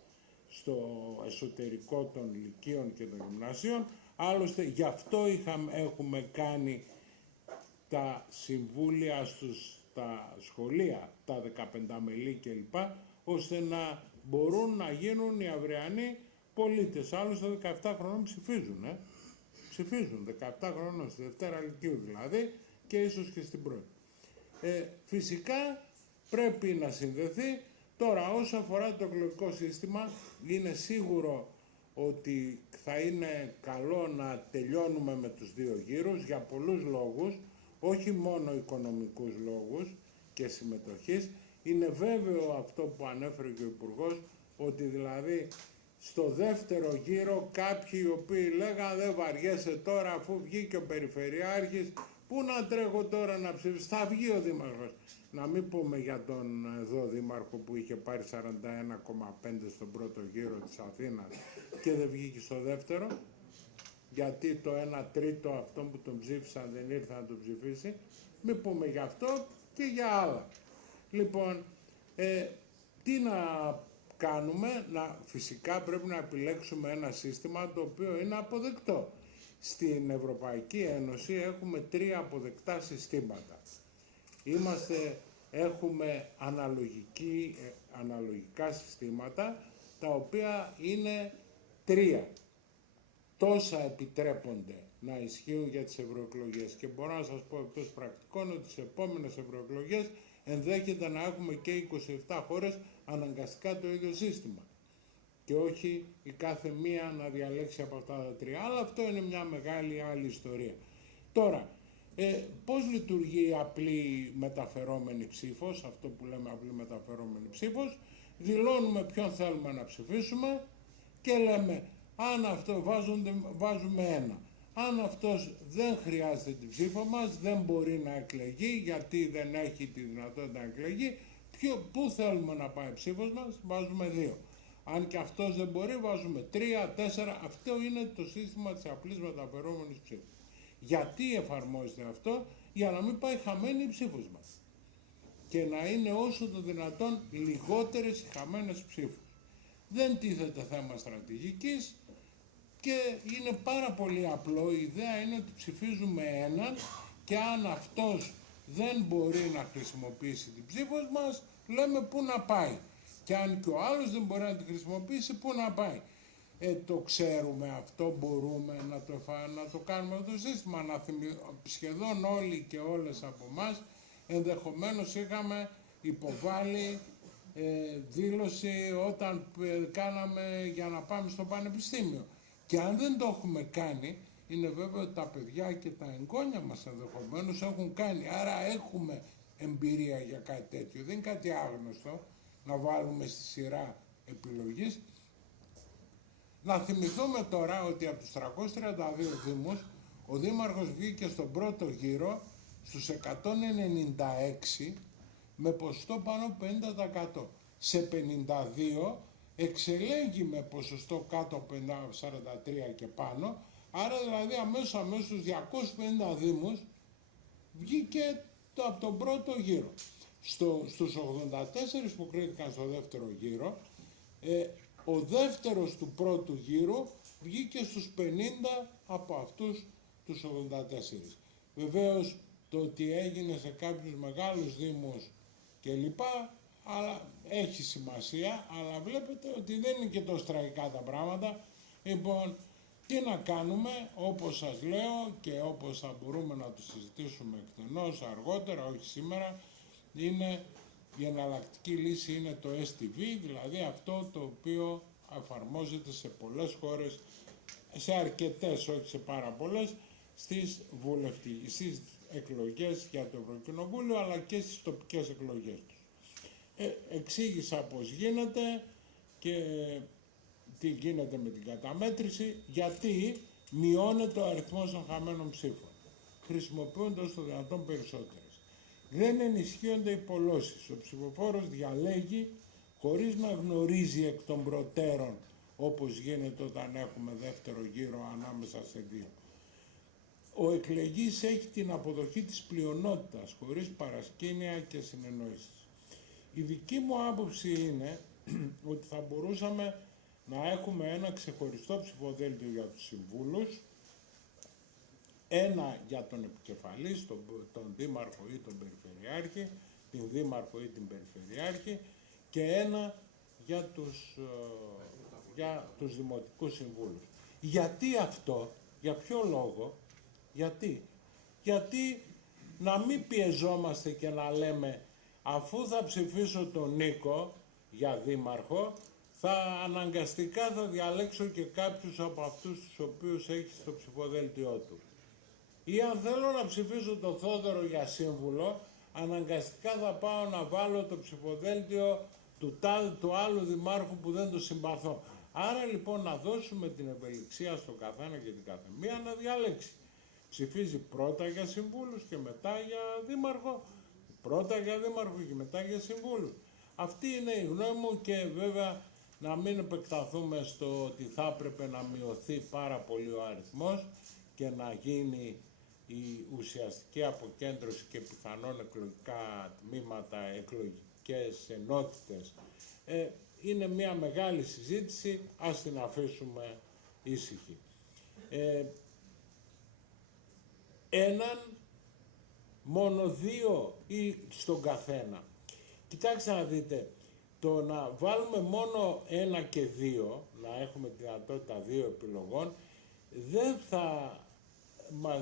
στο εσωτερικό των λυκείων και των γυμνασίων. Άλλωστε γι' αυτό έχουμε κάνει τα συμβούλια στα σχολεία, τα 15 μελή κλπ, ώστε να μπορούν να γίνουν οι αυριανοί πολίτες. Άλλωστε 17 χρονών ψηφίζουν, ψηφίζουν 17 χρονών στη Δευτέρα Λυκείου δηλαδή, και ίσως και στην πρώτη. Φυσικά πρέπει να συνδεθεί. Τώρα, όσο αφορά το εκλογικό σύστημα, είναι σίγουρο ότι θα είναι καλό να τελειώνουμε με τους δύο γύρους για πολλούς λόγους, όχι μόνο οικονομικούς λόγους και συμμετοχής. Είναι βέβαιο αυτό που ανέφερε και ο Υπουργός, ότι δηλαδή στο δεύτερο γύρο κάποιοι οι οποίοι λέγαν δεν βαριέσαι τώρα αφού βγήκε ο Περιφερειάρχης, πού να τρέχω τώρα να ψηφίσω, θα βγει ο Δήμαρχος. Να μην πούμε για τον εδώ Δήμαρχο που είχε πάρει 41,5 στον πρώτο γύρο της Αθήνας και δεν βγήκε στο δεύτερο, γιατί το 1/3 αυτών που τον ψήφισαν δεν ήρθε να τον ψηφίσει. Μην πούμε για αυτό και για άλλα. Λοιπόν, τι να κάνουμε? Φυσικά πρέπει να επιλέξουμε ένα σύστημα το οποίο είναι αποδεκτό. Στην Ευρωπαϊκή Ένωση έχουμε 3 αποδεκτά συστήματα. Έχουμε αναλογικά συστήματα, τα οποία είναι 3. Τόσα επιτρέπονται να ισχύουν για τις ευρωεκλογές. Και μπορώ να σας πω εκτός πρακτικών ότι τις επόμενες ευρωεκλογές ενδέχεται να έχουμε και 27 χώρες αναγκαστικά το ίδιο σύστημα. Και όχι η κάθε μία να διαλέξει από αυτά τα 3. Αλλά αυτό είναι μια μεγάλη άλλη ιστορία. Τώρα, πώς λειτουργεί η απλή μεταφερόμενη ψήφος, αυτό που λέμε απλή μεταφερόμενη ψήφος? Δηλώνουμε ποιον θέλουμε να ψηφίσουμε και λέμε, αν αυτό βάζουμε 1. Αν αυτός δεν χρειάζεται την ψήφο μας, δεν μπορεί να εκλεγεί, γιατί δεν έχει τη δυνατότητα να εκλεγεί, πού θέλουμε να πάει η ψήφος μας, βάζουμε 2. Αν και αυτός δεν μπορεί, βάζουμε 3, 4. Αυτό είναι το σύστημα της απλής μεταφερόμενης ψήφου. Γιατί εφαρμόζεται αυτό? Για να μην πάει χαμένη η ψήφος μας και να είναι όσο το δυνατόν λιγότερες οι χαμένες ψήφους. Δεν τίθεται θέμα στρατηγικής και είναι πάρα πολύ απλό. Η ιδέα είναι ότι ψηφίζουμε έναν και αν αυτός δεν μπορεί να χρησιμοποιήσει την ψήφο μας, λέμε πού να πάει. Και αν και ο άλλος δεν μπορεί να τη χρησιμοποιήσει, πού να πάει. Το ξέρουμε αυτό, μπορούμε να το κάνουμε αυτό το σύστημα. Σχεδόν όλοι και όλες από εμάς ενδεχομένως είχαμε υποβάλει δήλωση όταν κάναμε για να πάμε στο πανεπιστήμιο. Και αν δεν το έχουμε κάνει, είναι βέβαιο ότι τα παιδιά και τα εγγόνια μας ενδεχομένως έχουν κάνει. Άρα έχουμε εμπειρία για κάτι τέτοιο. Δεν είναι κάτι άγνωστο να βάλουμε στη σειρά επιλογής. Να θυμηθούμε τώρα ότι από τους 332 δήμους ο Δήμαρχος βγήκε στον πρώτο γύρο στους 196 με ποσοστό πάνω από 50%. Σε 52 εξελέγει με ποσοστό κάτω από 43 και πάνω, άρα δηλαδή αμέσως στους 250 δήμους βγήκε από τον πρώτο γύρο. Στους 84 που κρίθηκαν στο δεύτερο γύρο, ο δεύτερος του πρώτου γύρου βγήκε στους 50 από αυτούς τους 84. Βεβαίως το ότι έγινε σε κάποιους μεγάλους δήμους και λοιπά, αλλά έχει σημασία, αλλά βλέπετε ότι δεν είναι και τόσο τραγικά τα πράγματα. Λοιπόν, τι να κάνουμε, όπως σας λέω και όπως θα μπορούμε να το συζητήσουμε εκτενώς αργότερα, όχι σήμερα, η εναλλακτική λύση είναι το STV, δηλαδή αυτό το οποίο εφαρμόζεται σε πολλές χώρες, σε αρκετές, όχι σε πάρα πολλές, στις εκλογές για το Ευρωκοινοβούλιο, αλλά και στις τοπικές εκλογές τους. Εξήγησα πώς γίνεται και τι γίνεται με την καταμέτρηση, γιατί μειώνεται ο αριθμός των χαμένων ψήφων, χρησιμοποιώντας το δυνατόν περισσότερες. Δεν ενισχύονται οι πολλώσεις. Ο ψηφοφόρος διαλέγει χωρίς να γνωρίζει εκ των προτέρων, όπως γίνεται όταν έχουμε δεύτερο γύρο ανάμεσα σε δύο. Ο εκλεγής έχει την αποδοχή της πλειονότητας, χωρίς παρασκήνια και συνεννόησεις. Η δική μου άποψη είναι ότι θα μπορούσαμε να έχουμε ένα ξεχωριστό ψηφοδέλτιο για τους συμβούλους, ένα για τον επικεφαλής, τον δήμαρχο ή τον περιφερειάρχη, την δήμαρχο ή την περιφερειάρχη, και ένα για τους δημοτικούς συμβούλους. Γιατί αυτό, για ποιο λόγο, γιατί να μην πιεζόμαστε και να λέμε, αφού θα ψηφίσω τον Νίκο για δήμαρχο, αναγκαστικά θα διαλέξω και κάποιους από αυτούς τους οποίους έχει στο ψηφοδέλτιό του. Ή αν θέλω να ψηφίσω τον Θόδωρο για σύμβουλο, αναγκαστικά θα πάω να βάλω το ψηφοδέλτιο του άλλου δημάρχου που δεν το συμπαθώ. Άρα λοιπόν να δώσουμε την ευελιξία στον καθένα και την καθεμία να διαλέξει. Ψηφίζει πρώτα για συμβούλους και μετά για δήμαρχο, πρώτα για δήμαρχο και μετά για συμβούλους. Αυτή είναι η γνώμη μου, και βέβαια να μην επεκταθούμε στο ότι θα έπρεπε να μειωθεί πάρα πολύ ο αριθμός και να γίνει η ουσιαστική αποκέντρωση και πιθανόν εκλογικά τμήματα, εκλογικές ενότητες. Είναι μια μεγάλη συζήτηση, ας την αφήσουμε ήσυχη. Έναν, μόνο δύο ή στον καθένα. Κοιτάξτε να δείτε, το να βάλουμε μόνο ένα και δύο, να έχουμε τη δυνατότητα δύο επιλογών, δεν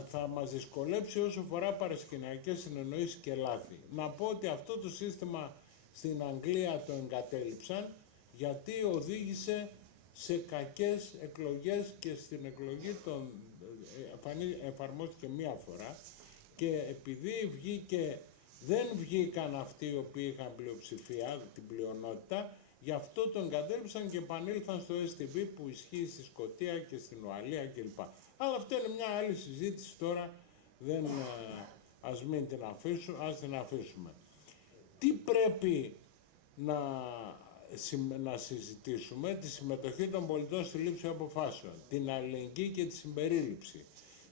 θα μας δυσκολέψει όσο φορά παρασκηνιακές συνεννοήσεις και λάθη. Να πω ότι αυτό το σύστημα στην Αγγλία το εγκατέλειψαν, γιατί οδήγησε σε κακές εκλογές και στην εκλογή εφαρμόστηκε μία φορά, και επειδή δεν βγήκαν αυτοί οι οποίοι είχαν πλειοψηφία, την πλειονότητα, γι' αυτό τον εγκατέλειψαν και επανήλθαν στο STV που ισχύει στη Σκωτία και στην Ουαλία κλπ. Αλλά αυτό είναι μια άλλη συζήτηση τώρα, ας την αφήσουμε. Τι πρέπει να συζητήσουμε? Τη συμμετοχή των πολιτών στη λήψη αποφάσεων, την αλληλεγγύη και τη συμπερίληψη,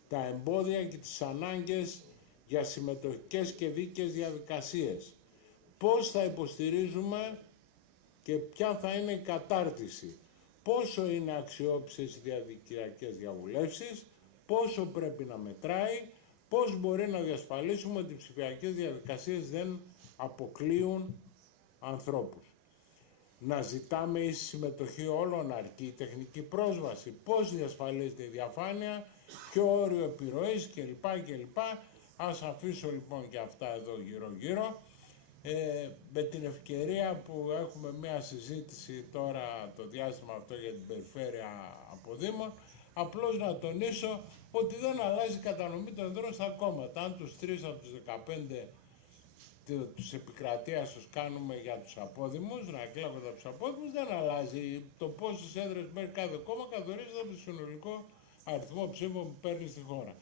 τα εμπόδια και τις ανάγκες για συμμετοχικές και δίκαιες διαδικασίες, πώς θα υποστηρίζουμε και ποια θα είναι η κατάρτιση, πόσο είναι αξιόπιστες οι διαδικτυακές διαβουλεύσεις, πόσο πρέπει να μετράει, πώς μπορεί να διασφαλίσουμε ότι οι ψηφιακές διαδικασίες δεν αποκλείουν ανθρώπους. Να ζητάμε ίση συμμετοχή όλων, αρκεί η τεχνική πρόσβαση, πώς διασφαλίζεται η διαφάνεια, ποιο όριο επιρροής κλπ. Ας αφήσω λοιπόν και αυτά εδώ γύρω-γύρω. Με την ευκαιρία που έχουμε μια συζήτηση τώρα το διάστημα αυτό για την περιφέρεια Αποδήμων, απλώς να τονίσω ότι δεν αλλάζει η κατανομή των εδρών στα κόμματα. Αν τους 3 από τους 15 της επικρατείας τους κάνουμε για τους απόδημους, να εκλέγονται από τους απόδημους, δεν αλλάζει. Το πόσες έδρες παίρνει κάθε κόμμα καθορίζεται από το συνολικό αριθμό ψήφων που παίρνει στη χώρα.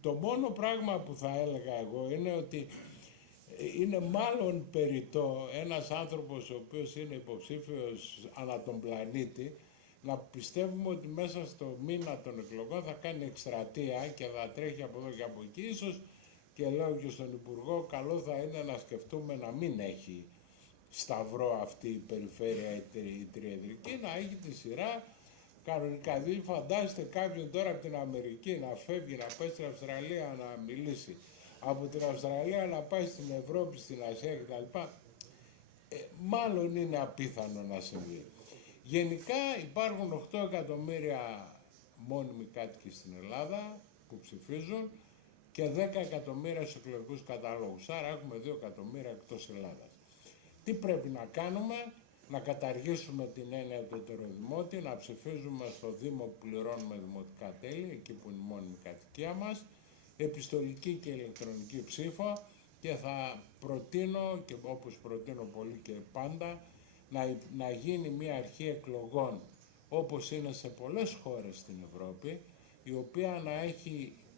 Το μόνο πράγμα που θα έλεγα εγώ είναι ότι είναι μάλλον περιττό ένας άνθρωπος ο οποίος είναι υποψήφιος ανά τον πλανήτη να πιστεύουμε ότι μέσα στο μήνα των εκλογών θα κάνει εκστρατεία και θα τρέχει από εδώ και από εκεί. Ίσως, και λέω και στον Υπουργό, καλό θα είναι να σκεφτούμε να μην έχει σταυρό αυτή η περιφέρεια η τριεδρική, να έχει τη σειρά κανονικά. Δηλαδή φαντάστε κάποιον τώρα από την Αμερική να φεύγει, να πάει στην Αυστραλία να μιλήσει, από την Αυστραλία να πάει στην Ευρώπη, στην Ασία κτλ. Μάλλον είναι απίθανο να συμβεί. Γενικά υπάρχουν 8 εκατομμύρια μόνιμοι κάτοικοι στην Ελλάδα που ψηφίζουν και 10 εκατομμύρια στους εκλογικούς καταλόγους. Άρα έχουμε 2 εκατομμύρια εκτός Ελλάδας. Τι πρέπει να κάνουμε? να καταργήσουμε την έννοια του ετεροδημότη, να ψηφίζουμε στο Δήμο που πληρώνουμε δημοτικά τέλη, εκεί που είναι η μόνιμη κατοικία μας, επιστολική και ηλεκτρονική ψήφο, και θα προτείνω, και όπως προτείνω πολύ και πάντα, να γίνει μια αρχή εκλογών όπως είναι σε πολλές χώρες στην Ευρώπη, η οποία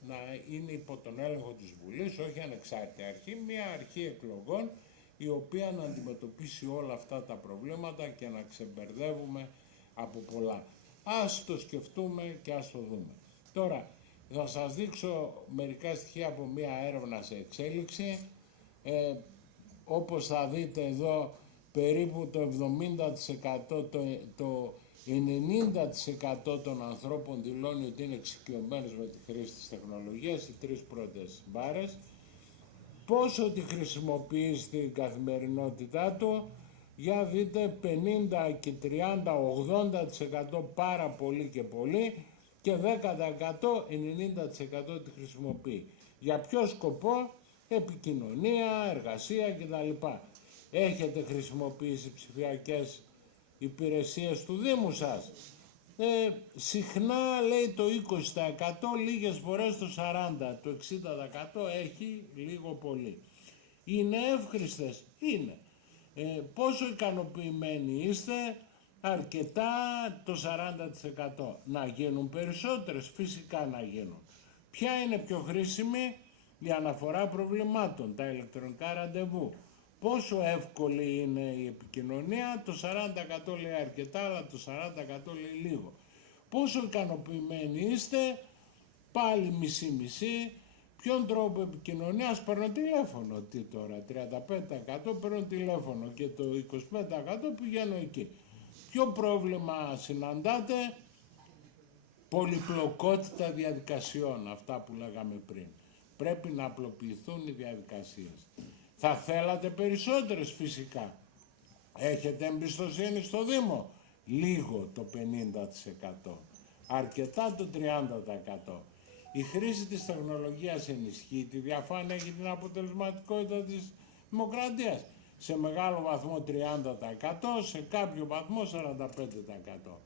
να είναι υπό τον έλεγχο της Βουλής, όχι ανεξάρτητη αρχή, μια αρχή εκλογών η οποία να αντιμετωπίσει όλα αυτά τα προβλήματα και να ξεμπερδεύουμε από πολλά. Ας το σκεφτούμε και ας το δούμε. Τώρα, θα σας δείξω μερικά στοιχεία από μια έρευνα σε εξέλιξη. Όπως θα δείτε εδώ, περίπου το 70%, το 90% των ανθρώπων δηλώνει ότι είναι εξοικειωμένους με τη χρήση της τεχνολογίας, οι τρεις πρώτες μπάρες. Πόσο τη χρησιμοποιεί στην καθημερινότητά του, για δείτε 50 και 30, 80% πάρα πολύ και πολύ, και 10% 90% τη χρησιμοποιεί. Για ποιο σκοπό? Επικοινωνία, εργασία κτλ. Έχετε χρησιμοποιήσει ψηφιακές υπηρεσίες του Δήμου σας? Συχνά λέει το 20%, λίγες φορές το 40%, το 60% έχει λίγο πολύ. Είναι εύχριστες? Είναι. Πόσο ικανοποιημένοι είστε? Αρκετά, το 40%. Να γίνουν περισσότερες? Φυσικά να γίνουν. Ποια είναι πιο χρήσιμη? Η αναφορά προβλημάτων, τα ηλεκτρονικά ραντεβού. Πόσο εύκολη είναι η επικοινωνία? Το 40% λέει αρκετά, αλλά το 40% λέει λίγο. Πόσο ικανοποιημένοι είστε? Πάλι μισή-μισή. Ποιον τρόπο επικοινωνίας? Παίρνω τηλέφωνο. Τι τώρα, 35% παίρνω τηλέφωνο και το 25% πηγαίνω εκεί. Ποιο πρόβλημα συναντάτε? Πολυπλοκότητα διαδικασιών, αυτά που λέγαμε πριν. Πρέπει να απλοποιηθούν οι διαδικασίες. Θα θέλατε περισσότερες? Φυσικά. Έχετε εμπιστοσύνη στο Δήμο? Λίγο, το 50%. Αρκετά, το 30%. Η χρήση της τεχνολογίας ενισχύει τη διαφάνεια και την αποτελεσματικότητα της δημοκρατίας. Σε μεγάλο βαθμό 30%, σε κάποιο βαθμό 45%.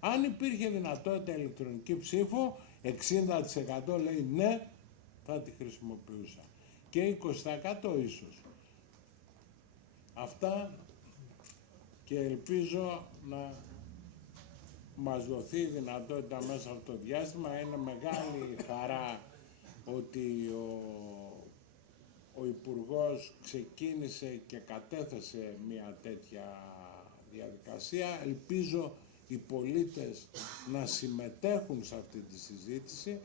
Αν υπήρχε δυνατότητα ηλεκτρονική ψήφου, 60% λέει ναι, θα τη χρησιμοποιούσα. Και 20% ίσως. Αυτά, και ελπίζω να μας δοθεί η δυνατότητα μέσα από το διάστημα. Είναι μεγάλη χαρά ότι ο Υπουργός ξεκίνησε και κατέθεσε μια τέτοια διαδικασία. Ελπίζω οι πολίτες να συμμετέχουν σε αυτή τη συζήτηση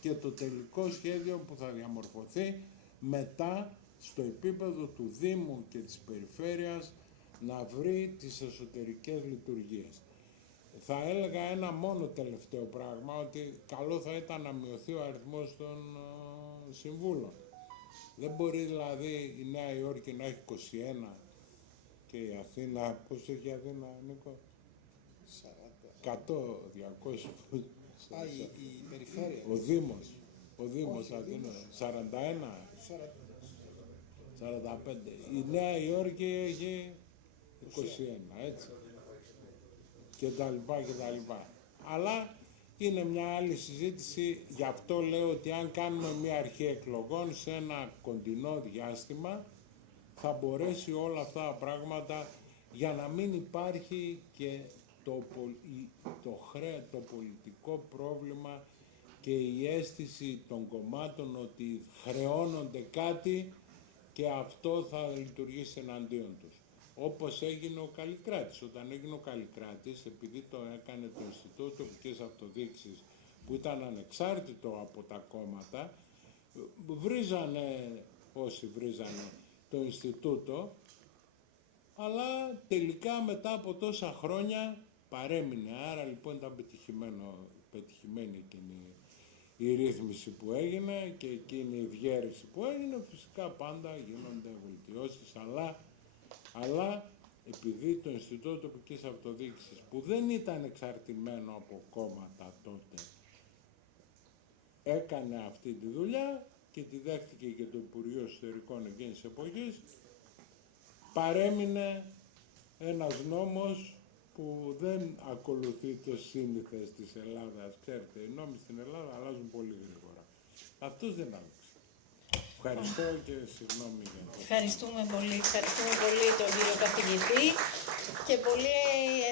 και το τελικό σχέδιο που θα διαμορφωθεί μετά στο επίπεδο του Δήμου και της Περιφέρειας να βρει τις εσωτερικές λειτουργίες. Θα έλεγα ένα μόνο τελευταίο πράγμα, ότι καλό θα ήταν να μειωθεί ο αριθμός των συμβούλων. Δεν μπορεί δηλαδή η Νέα Υόρκη να έχει 21 και η Αθήνα, πώς έχει η Αθήνα, Νίκο? 100, 200. Η Περιφέρεια. Ο Δήμος Αθήνα, 41, 45. Η Νέα Υόρκη έχει 21, έτσι. Και τα λοιπά και τα λοιπά. Αλλά είναι μια άλλη συζήτηση, γι' αυτό λέω ότι αν κάνουμε μια αρχή εκλογών σε ένα κοντινό διάστημα, θα μπορέσει όλα αυτά τα πράγματα, για να μην υπάρχει και το πολιτικό πρόβλημα και η αίσθηση των κομμάτων ότι χρεώνονται κάτι και αυτό θα λειτουργήσει εναντίον τους. Όπως έγινε ο Καλλικράτης. Όταν έγινε ο Καλλικράτης, επειδή το έκανε το Ινστιτούτο Τοπικής Αυτοδιοίκησης, που ήταν ανεξάρτητο από τα κόμματα, βρίζανε όσοι βρίζανε το Ινστιτούτο, αλλά τελικά μετά από τόσα χρόνια παρέμεινε. Άρα λοιπόν ήταν πετυχημένη εκείνη η ρύθμιση που έγινε και εκείνη η διέρεση που έγινε. Φυσικά πάντα γίνονται βελτιώσεις, αλλά επειδή το Ινστιτούτο Τοπικής Αυτοδιοίκησης, που δεν ήταν εξαρτημένο από κόμματα τότε, έκανε αυτή τη δουλειά και τη δέχτηκε και το Υπουργείο Εσωτερικών εκείνης της εποχής, παρέμεινε ένας νόμος που δεν ακολουθεί το σύνηθες της Ελλάδας. Ξέρετε, οι νόμοι στην Ελλάδα αλλάζουν πολύ γρήγορα. Αυτός δεν άλλαξε. Ευχαριστώ και συγγνώμη για αυτό. Ευχαριστούμε πολύ τον κύριο καθηγητή και πολύ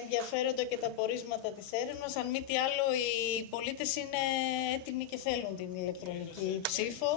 ενδιαφέροντα και τα πορίσματα της έρευνας. Αν μη τι άλλο, οι πολίτες είναι έτοιμοι και θέλουν την ηλεκτρονική ψήφο.